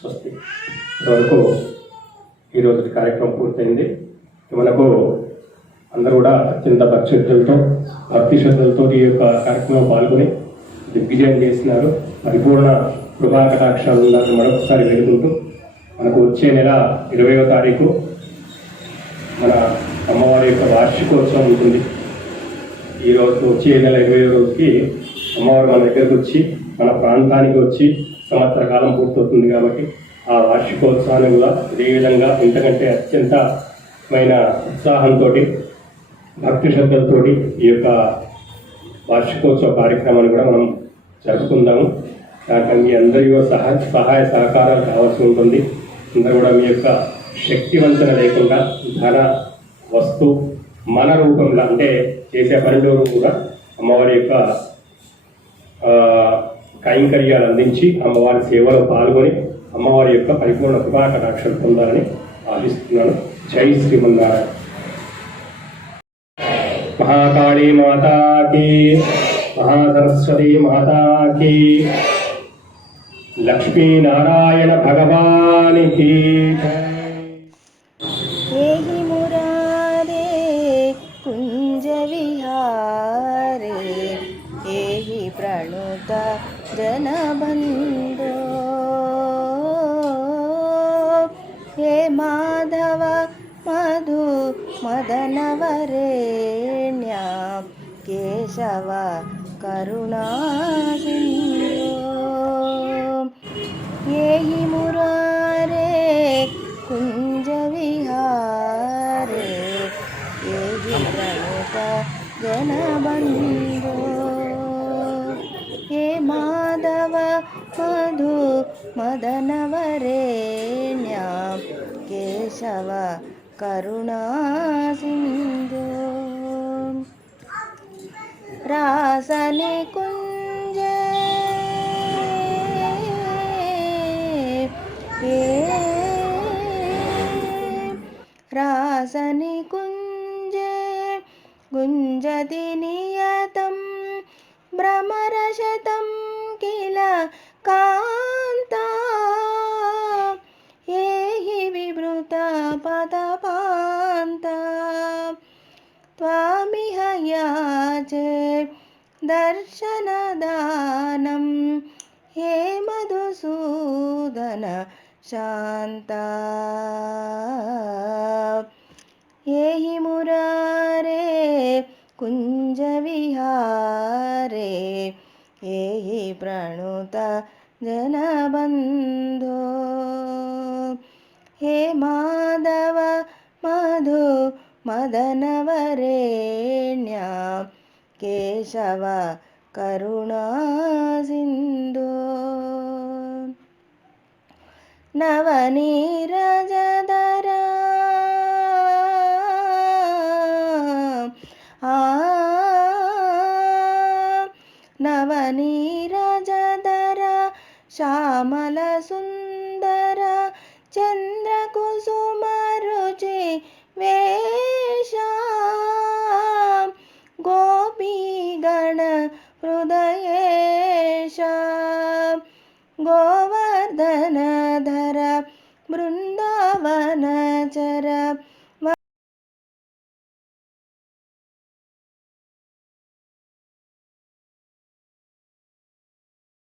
స్వస్తి. వరకు ఈరోజు కార్యక్రమం పూర్తయింది. మనకు అందరూ కూడా అత్యంత భక్తి శ్రద్ధలతో ఈ యొక్క కార్యక్రమం పాల్గొని దిగ్విజయం చేసినారు. పరిపూర్ణ కృపా కటాక్షాలు ఉండాలని మరొకసారి వేడుకుంటూ మనకు వచ్చే నెల 20వ తారీఖు మన అమ్మవారి యొక్క వార్షికోత్సవం ఉంటుంది. ఈరోజు వచ్చే నెల 20వ రోజుకి అమ్మవారు మన దగ్గరకు వచ్చి మన ప్రాంతానికి వచ్చి సంవత్సర కాలం పూర్తవుతుంది. కాబట్టి ఆ వార్షికోత్సవాన్ని కూడా ఇదే విధంగా ఇంతకంటే అత్యంతమైన ఉత్సాహంతో భక్తి శ్రద్ధలతో ఈ యొక్క వార్షికోత్సవ కార్యక్రమాన్ని కూడా మనం జరుపుకుందాము. దానికి మీ అందరి సహాయ సహకారాలు కావాల్సి ఉంటుంది. అందరూ కూడా మీ యొక్క శక్తివంచన లేకుండా ధన వస్తు మన రూపంలో అంటే చేసే పనిలో కూడా అమ్మవారి యొక్క కైంకర్యాలు అందించి అమ్మవారి సేవలో పాల్గొని అమ్మవారి యొక్క పరిపూర్ణ కృపా కటాక్షలు పొందాలని ఆశిస్తున్నాను. జై శ్రీమన్నారాయణ. महाकाली माता की, महासरस्वती माता की, लक्ष्मी नारायण भगवान की. एहि मुरारे कुंज विहारे एहि प्रणुत जनबंधो हे माधव मधु मदन वरेण्या केशव करुणा सिंधु येहि मुरारे कुंज विहारे येहि प्रणुत जनबंधो हे माधव मधु मदन वरेण्या केशव करुणा सिंधु रासने कुंजे रासने कुंजे गुंजति नियतं भ्रमरशतं किल कान्ता येहि विवृता इह याचे दर्शनदानं हे मधुसूदन शान्ता एहि मुरारे कुञ्जविहारे एहि प्रणुत जनबन्धो हे माधव मधु मदनवरेण्या केशव करुणा सिन्धो नवनीरजधरा नवनीरजधरा श्यामलसुन्दर चन्द्रकुसुम